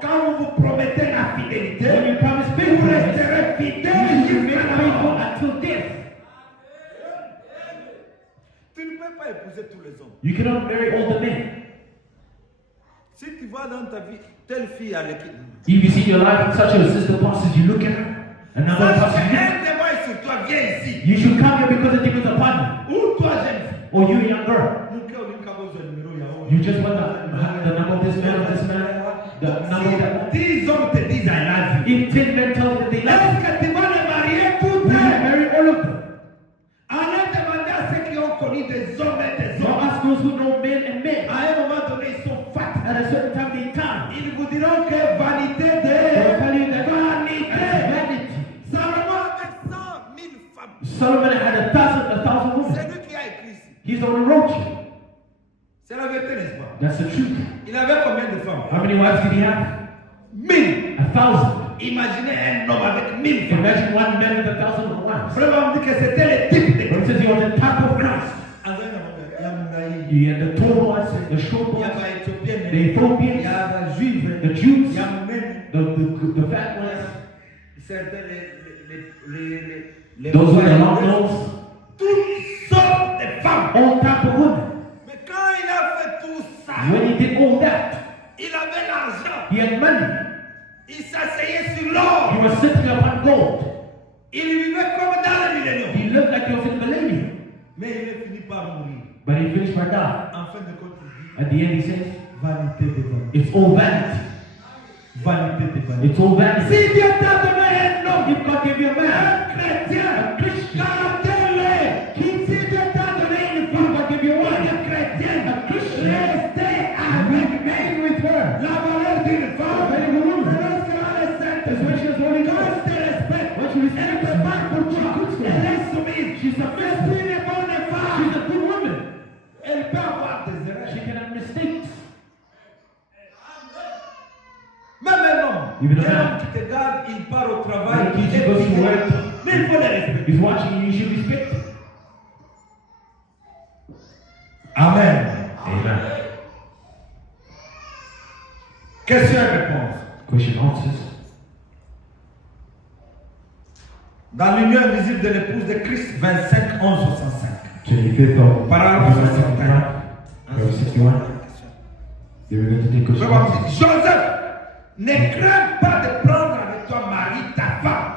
Quand on vous promettez la fidélité, When you promise vous faithfulness, resterez you fidèle should jusqu'à remain la faithful mort. until death. Tu ne peux pas épouser tous les hommes. You cannot marry all the men. Si tu vois dans ta vie telle fille à l'équipe, If you see your life such a sister passes, you look at her. Another sache passes, qu'un témoin sur toi vient ici. you should come here because the demons are upon Ou toi, jeune fille. you. Or you, young girl. You just want the number of this man, the number of that. 10 hommes te disent I love you. If 10 men tell you that they love Est-ce que tu vas les marier you, toutes? will you marry all of them? Allez demander à ceux qui ont connu des hommes et des So hommes. ask those who know men and men. À un moment donné, ils sont fat. At a certain time they come. Ils vous diront que vanité They'll de tell you that vanité. that's vanity. Salomon avait 100 000 femmes. Solomon had 1,000 women. C'est lui qui a écrit ici. He's the one who wrote you. C'est la vérité, n'est-ce pas? That's the truth. Il avait combien de femmes? How many wives did he have? 1000. 1,000. Imaginez un homme avec 1000 femmes. Imagine one man with 1,000 wives. Vraiment, on dit que c'était le type de But it says he was the type of Christ. Il He had the tall ones, the short y a ones, pas Éthiopienne, the il y Ethiopians, a Juive, the Jews, il y a même the fat ones, certains les those with the long nose, toutes sortes de femmes. all type of women. Mais quand il a fait tout ça, When he did all that, il avait l'argent. he had money. Il s'asseyait sur He l'or. was sitting upon gold. Il vivait comme dans le millénium. He lived like he was in the millennium. Mais il est fini par mourir. But he finished by dying. En fin de compte, il dit At the end, he says, vanité de vanité. it's all vanity. Vanité de vanité. It's all vanity. Si Dieu t'a donné un homme, If God gave you a man, un chrétien, a Christian, gardez-le. Si Dieu t'a donné une if femme, God gave you a une wife, chrétienne, a Christian, restez avec remain with her. la valeur d'une femme. The value of a woman. C'est lorsqu'elle a le Saint-Esprit. Is when she has Holy Quand Ghost. elle te respecte, When she elle respects te you, bat pour she toi. cooks for Elle you. est soumise. She's a Mais vessel. c'est une bonne She's femme. a good woman. Elle peut avoir des erreurs. She can have mistakes. Même un homme, Even a un man. homme qui te garde, il part au travail, When il he goes to est work, mais il faut les respecter. He's watching you, you should respect him. Amen. Amen. Question et réponse. Question answers. Dans l'union invisible de l'épouse de Christ, 25, 11, 65. 25th of Paragraphe 61. Verse 61. They were going to take question. Joseph, ne crains pas de prendre avec toi Marie, ta femme.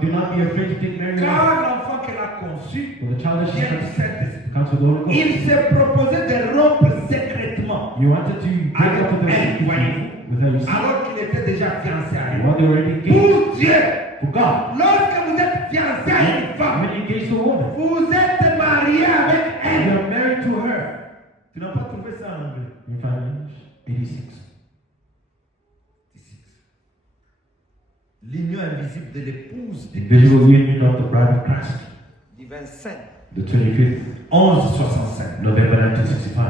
Do not be afraid to take Mary. Car l'enfant qu'elle a conçu For the child that she vient du has Saint-Esprit. comes with the Holy Ghost. Il s'est proposé de rompre secrètement You wanted to break up with avec her elle, with her, you see. alors qu'il était déjà fiancé à elle. While they were already engaged. Pour Dieu, For God. lorsque vous êtes fiancé à une femme, When you engage to a woman, vous êtes marié avec you elle. are married to her. Tu n'as pas trouvé ça en anglais? You find English? 86. L'union invisible de l'épouse The visual union of the bride of Christ. du 25, The 25th 11, 65. November 1965.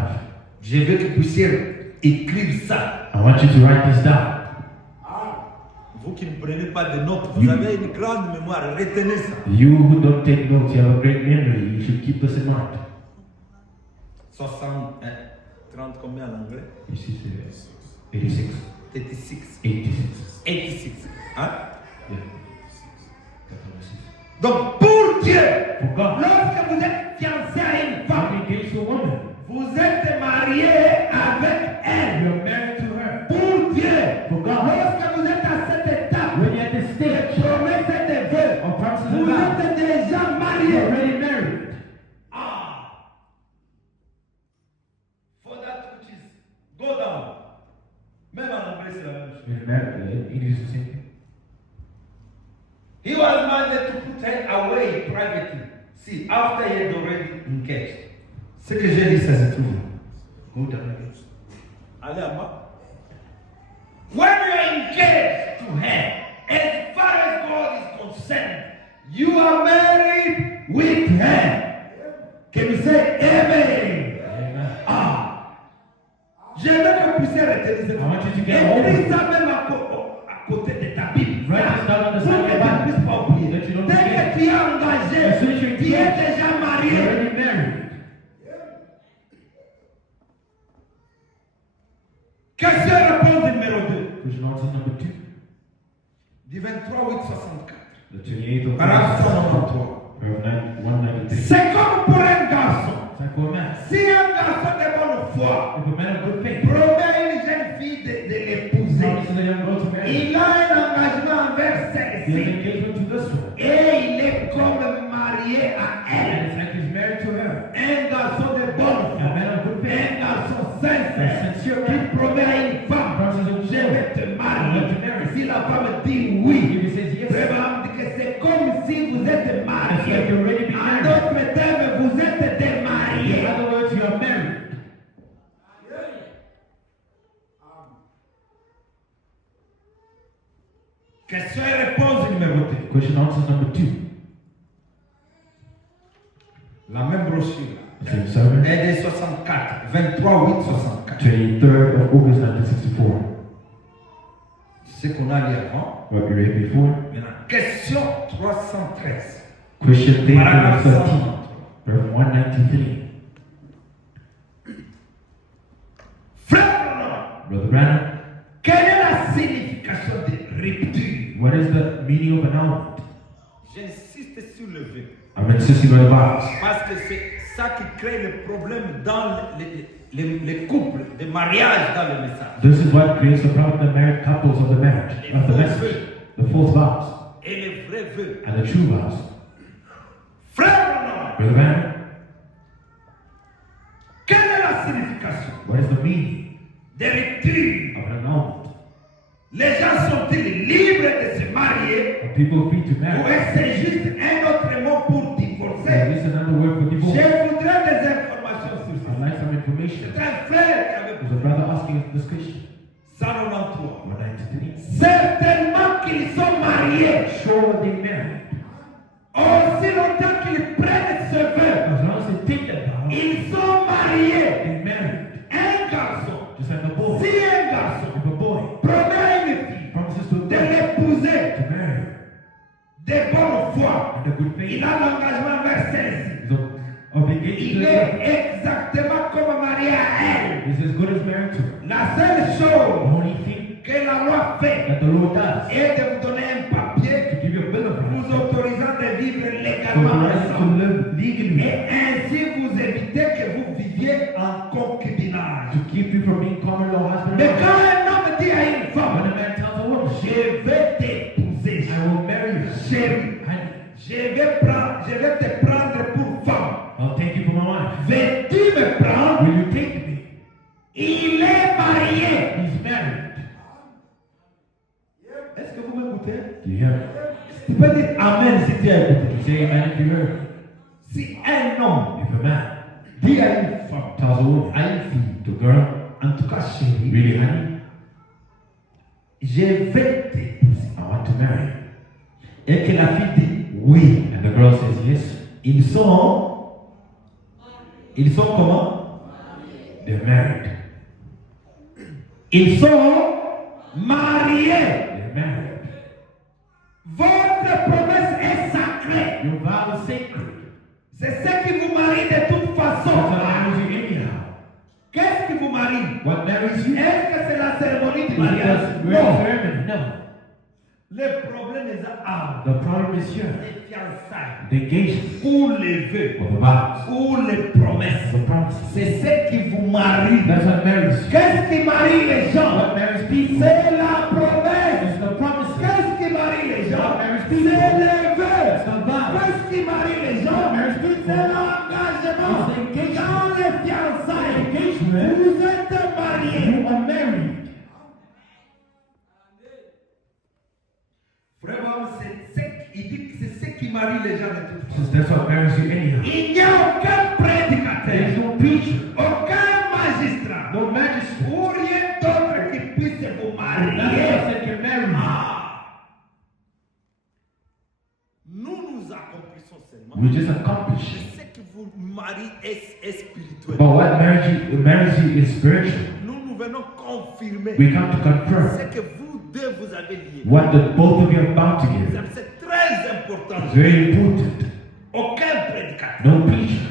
Je veux que vous puissiez écrire ça. I want you to write this down. Vous qui ne prenez pas de notes, vous avez une grande mémoire, retenez ça. You who don't take notes, you have a great memory. You should keep this in mind. 60, 30 combien en anglais? You see, 86. 86. 86. 86. Hein? Yeah. Donc pour Dieu, For God. lorsque vous êtes fiancé à une When femme, you engage to a woman, vous êtes marié avec elle. you are married to her. Pour Dieu, For God. lorsque vous êtes à cette étape, When you're at this stage promesse et de vœux, of promises and vous vows, êtes déjà you're marié. already married. For that which is go down. Même en anglais, c'est la même chose. You're married. It is the same thing. He was minded to put her away privately. See, after he had already engaged. Ce que j'ai dit, ça se trouve. Go down again. Allez à moi. When you are engaged to her, as far as God is concerned, you are married with her. Can you say amen? Amen. Je veux que vous puissiez retenir cette I want you to get écris hold ça même à côté de ta Bible. Write this down on the Pour side que of tu your ne puisses pas oublier. That you don't Dès forget. que tu es engagé, As soon as you're tu es engaged, déjà You're marié. already married. Question et réponse numéro 2. Question answer number 2. Du 23 8 64. The 28th of Paragraphe August, 193. paragraph 193. C'est comme pour un garçon. C'est pour un man. Si un garçon de bonne foi If a man of good faith promet à une jeune fille de l'épouser, promises a young girl to marry, il a un engagement envers he has an celle-ci engagement to this one. et il est comme marié à And elle. it's like he's married to her. Un garçon de bonne A foi, man of good faith. un garçon sincère Sincere qui man. promet à une femme, Promises a je vais te I want to marier. marry. Si la femme dit oui, If he says yes, vraiment dit que c'est comme si vous êtes it's like mariés. you're already been En married. d'autres termes, vous êtes des In mariés. other words, you are married. Question et réponse numéro 2. Question answer number 2. La même brochure. Same sermon. Et de 64, 23 8 64. 23rd of August 1964. Ce qu'on a lu avant. What we read before. Maintenant, question 313. Question 13 Paragraphe 13. 193. Verse 193. Frère, Brother Branham, quelle est la signification de rupture? what is the meaning of annulment? J'insiste sur le vœu. I'm insisting on the vows. Parce que c'est ça qui crée le problème dans les couples, de mariage dans le message. This is what creates the problem in the married couples of the marriage, of the message, the false vows Et le vrai vœu. and the true vows. Frère, Brother Branham, quelle est la signification what is the meaning de rupture? of an annulment? Les gens sont-ils libres de se marier Are people free to ou marry? est-ce que c'est juste un autre mot pour Is divorcer? this another word for divorce? Je voudrais des informations sur I'd ça. like some information. C'est un frère qui avait There's a brother asking us this question. 193. 193. Certainement qu'ils sont mariés. Sure they married. Aussi longtemps qu'ils prennent ce vœu, As long as they take that vow, ils sont mariés. they married. Un garçon, Just like a boy. si un garçon If a boy promet à une fille promises to de a girl l'épouser to marry her de bonne foi, and a good est exactement comme marié à elle. He's as good as married to her. La seule The chose only thing que la loi fait that the Lord does est de vous donner un papier to give you a bill of vous rights, autorisant de vivre for légalement the right to ensemble. live legally, Et ainsi vous évitez que vous viviez en concubinage. to keep you from being common law husband Mais and wife. quand un homme dit à une When femme, a man tells a woman, je vais t'épouser, I will marry you, chérie, honey, je vais te prendre pour femme. I'll take you for my wife. Veux-tu me prendre? Will you take me? Il est marié. He's married. Est-ce que vous m'écoutez? Do you hear me? Tu peux dire Amen si tu as écouté. You say amen if you heard. Si un homme If a man dit à une femme, tells a woman, à une fille, to girl, en tout cas chérie, really honey, je vais t'épouser. I want to marry you. Et que la fille dit oui. And the girl says yes, Ils sont comment? they're married. Ils sont mariés. They're married. Votre promesse est sacrée. Your vow is sacred. C'est ce qui vous marie de toute That's façon. what marries you anyhow. Qu'est-ce qui vous marie? What marries you? Est-ce que c'est la cérémonie du Is mariage? just Non. wedding ceremony? No. Le problème est à The problem is here. les fiançailles, The engagement ou les vœux, of the vows, ou les promesses. the promises. C'est ce qui vous marie. That's what marries you. Qu'est-ce qui marie les gens? What marries people C'est la promesse. is the promises. Qu'est-ce qui marie les gens? C'est It's les vœux. the vows. Qu'est-ce qui marie les gens? C'est l'engagement. Dans les fiançailles, vous êtes mariés. You are married. Vraiment, il dit que c'est ce qui marie les gens de toute façon. That's what marries you anyhow. Il n'y a aucun prédicateur, There's no preacher, aucun magistrat, no magistrate, ou rien d'autre qui puisse vous nothing marier. else that can marry you. Nous accomplissons seulement. We just accomplish it. Ce qui vous marie est spirituel. But what marries you is spiritual. Nous venons confirmer We come to ce confirm que vous deux vous avez lié. what the both of you have bound together. C'est très important. It's very important. Aucun prédicateur, No preacher,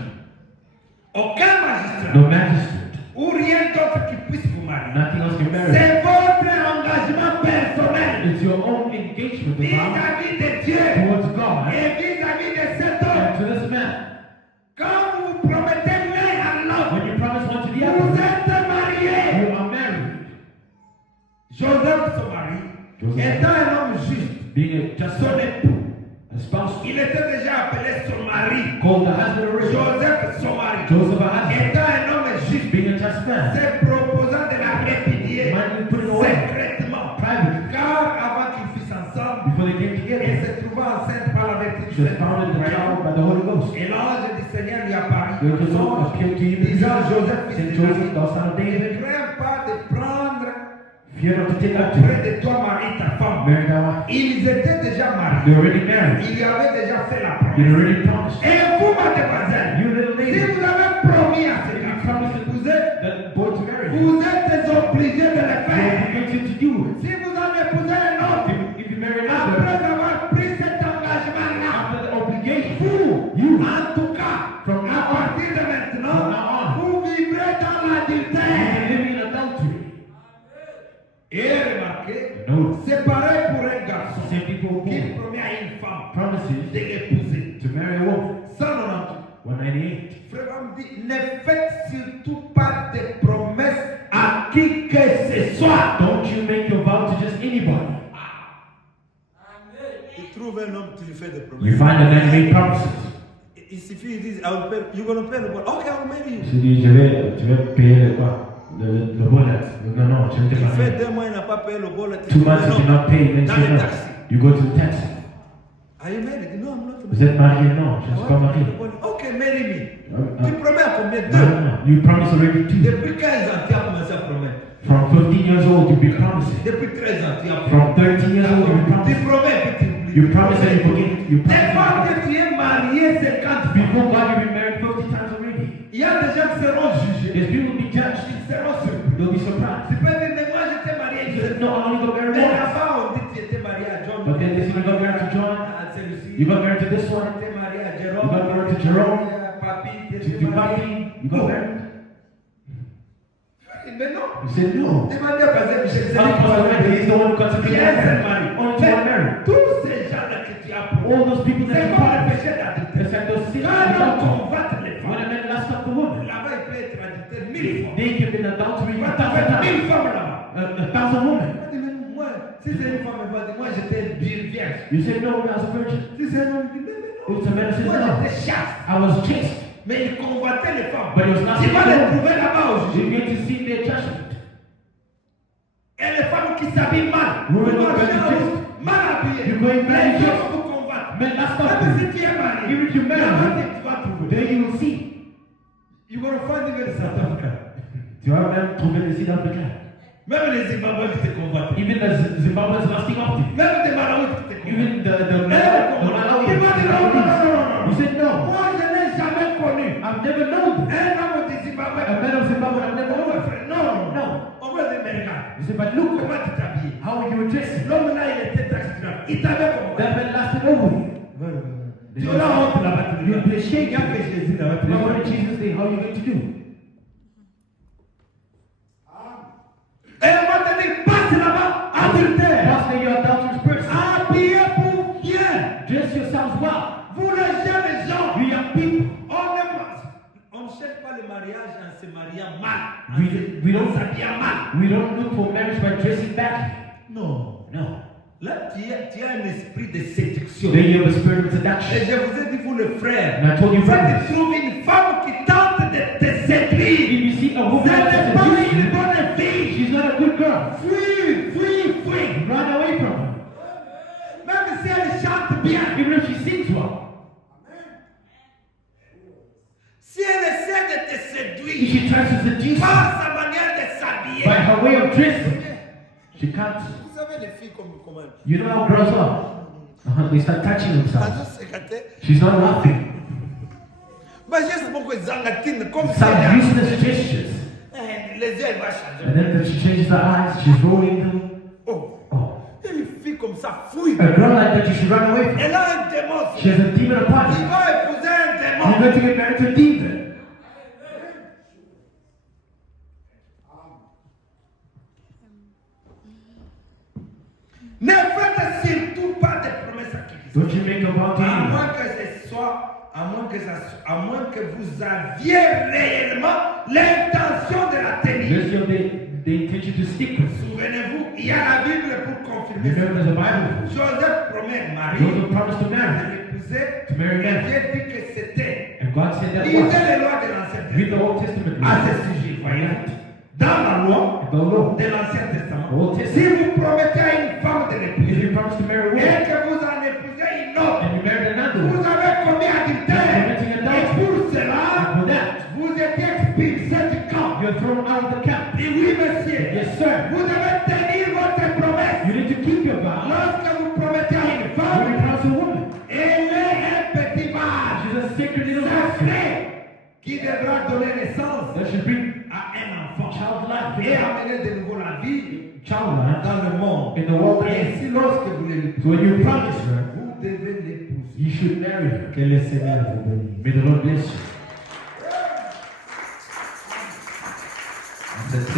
aucun magistrat, no magistrate, ou rien d'autre qui puisse vous marier. nothing else can marry you. C'est votre engagement personnel It's your own engagement with God vis-à-vis de Dieu towards God et vis-à-vis de cet homme. and to this man. Quand vous vous promettez l'un à l'autre, When you promise one to the vous other, êtes mariés. you are married. Joseph, son mari, Joseph. étant un homme juste, Being a just son époux, a spouse, il était déjà appelé son mari. called the husband already. Joseph, son mari, Joseph a husband. étant un homme juste, Being a just man. se proposant de la répudier Might be put it away secrètement. privately Car avant qu'ils fussent ensemble, before they came elle together. se trouva enceinte par la vertu du She was founded in the child by the Holy Ghost. Et l'ange du Seigneur lui apparut. The angel Lord appeared to him in Disant, Joseph, Saint fils de Joseph, David, thou son of ne David, crains pas de prendre fear not to take up to près de toi Marie, ta femme. marry thy wife. Ils étaient déjà mariés. They're already married. Il lui avait déjà fait la He promesse. already promised. Et vous, mademoiselle, You little si lady, vous avez promis à ce you garçon, promised that boy to marry you. vous êtes obligé de le You're faire. obligated to do it. Si vous en épousez un autre, If you marry another, après avoir pris cet engagement-là, after the obligation, vous, you, en tout cas, from à now on, partir de maintenant, from now on, vous vivrez dans you l'adultère. live in adultery. Et remarquez, Notice, c'est pareil pour un garçon same people qui who promet à une femme promises de l'épouser. to marry a woman. 198. 198. Frère me dit, ne faites surtout pas de promesses à qui que ce soit. Don't you make your vow to just anybody. Tu trouves un homme, tu lui fais des You promesses. find a man make promises. Il suffit, il dit, you're going to pay the ball. Okay, I'll marry you. Tu dis, tu vais payer le quoi? Le bullet. Non, tu vais te Il fait marier. 2 mois, il n'a pas payé le bol. 2 months you did not pay, then Dans you le know. taxi. You go to the taxi. Are you married? No, I'm not Vous married. êtes marié? Non, je ne suis pas marié. Ok, marry me. Ah. Tu promets à combien? No, 2. no, no. You promise already 2. Depuis 15 ans, tu as commencé à promettre. From 15 years old, you've been promising. Depuis 13 ans, tu as From 13 years old, you've been Tu promising. promets puis tu oublies. You promise and you forget. You Des fois promise. que tu es marié 50 fois, Before God, you've been married 50 times already. il y a des gens qui seront jugés. There's people will be judged. Ils seront surpris. They'll be surprised. Tu peux dire, mais moi j'étais marié à He une said, seule no, fois. I only got married Mais once. là-bas, on dit que tu étais marié à John. But then this one, you got married to John. À celui-ci. You got married to this Tu one. étais marié à You Jérôme. got married to Jerome. Papi, tu To étais marié Papi. You got married? Mais non. You said no. Demandez à Pasteur Michel. He's the one who got to be married. Only to get married. Tous ces gens-là que tu as pour All those people that c'est you comme le brought. péché d'adultère. It's like those sins. Quand on combat les When a femmes, man lusts after women, là-bas il peut être adultère 1000 fois. they can be in adultery Il va 1,000 t'avoir 1000 times. femmes là-bas. 1,000 women. Moi, si c'est une femme, elle va dire, moi j'étais vierge. You said no, I was a virgin. Si c'est un homme, il dit, mais It's a man who says moi no. j'étais chaste. I was chaste. Mais il combattait les femmes. But it was not Tu vas les the trouver là-bas You're aujourd'hui. going to see their judgment. Et les femmes qui s'habillent mal, Women vous who are marchez very en chaste. haut, mal habillées. You're going very Les chaste. femmes vous combattent. Men lust Même after si you. tu es marié, Even if you're là-bas, married, tu vas trouver. there you will see. You're going to find even in South Africa. Tu vas même trouver les Sud-Africains. Même les Zimbabwéens qui te combattent. Even the Zimbabweans lusting after you. Même des Malawites qui te combattent. Even the Il Malawians. va dire non, non, non, non. You said no. Moi, je n'ai jamais connu I've never known this. un homme du Zimbabwe. A man of Zimbabwe, I've never Oh, known. mon frère, non, No. on va dire, mais regarde, You said, but look, comment tu t'habilles? how are you dressing? L'homme là, il était taxigraphe. Il t'avait combattu. That man lasted over you. Tu as honte là-bas. You'll be ashamed. Regarde que Jésus là-bas. Remember in Jesus' day, how are you going to do? Et on va te dire, passe là-bas, adultère. Pastor, you're adulterous person. Habillez-vous bien. Dress yourselves well. Vous les jeunes gens. You young people. On ne cherche pas le mariage en se mariant mal. We En don't s'habillant mal. We don't look for marriage by dressing badly. Non. No. Là, tu as un esprit de séduction. Then you have a spirit of Et seduction. je vous ai dit, vous le frère, And I told you, si brothers, tu trouves une femme qui tente de te séduire, if you see a woman ce that's n'est pas une seducing, bonne fille. she's not a good girl. Fuis, fuis, fuis. Run away from her. Même si elle chante bien, Even if she sings well. si elle essaie de te If séduire she tries to seduce you par sa manière de s'habiller, by her way of dressing, she can't. vous savez les filles comme You know how girls are. They start touching themselves. She's not laughing. Mais juste pour que Zangatine, comme Some ça, useless gestures. les yeux elle va changer. And then she changes her eyes, she's rolling them. Oh, Oh. une fille comme ça fouille. A girl like that, you should run away from. Elle a un démon. She has a demon upon Il her. va épouser un You're démon. going to get married to a demon. Ne faites surtout pas de promesses à qui. Don't you make a vow to À anyone. moins que ce soit, à moins que vous aviez réellement l'intention de la tenir. Unless you have the intention to stick with it. Souvenez-vous, il y a la Bible pour confirmer ça. Remember, there's a Bible. Joseph promet Marie Joseph promised to de marry. l'épouser. To marry Et Mary. Dieu dit que c'était. And God said that Lisez was. les lois de l'Ancien Read the Testament. Old Testament. À ce sujet, voyez. Dans la loi The law. de l'Ancien Testament, Old si Testament. vous promettez à une femme de If l'épouser you promise to marry a et woman que vous en épousez une autre, and you married another vous one, avez commis adultère. Committing Et adultery. pour and cela, for that, vous êtes expulsé du camp. you're thrown out of the camp. Et oui, monsieur. Yes, sir. Vous devez tenir votre promesse. You need to keep your vow. Lorsque vous promettez à une When you femme, promise a woman, elle est un petit mâle she's a sacred little sacré vessel qui devra donner naissance that should bring à un enfant child life et amener de nouveau la vie child life dans le monde. in the world. Et ainsi, lorsque vous So when you l'épousez, promise her, vous devez l'épouser. you should marry her. Que le Seigneur vous bénisse. May the Lord bless you. En cette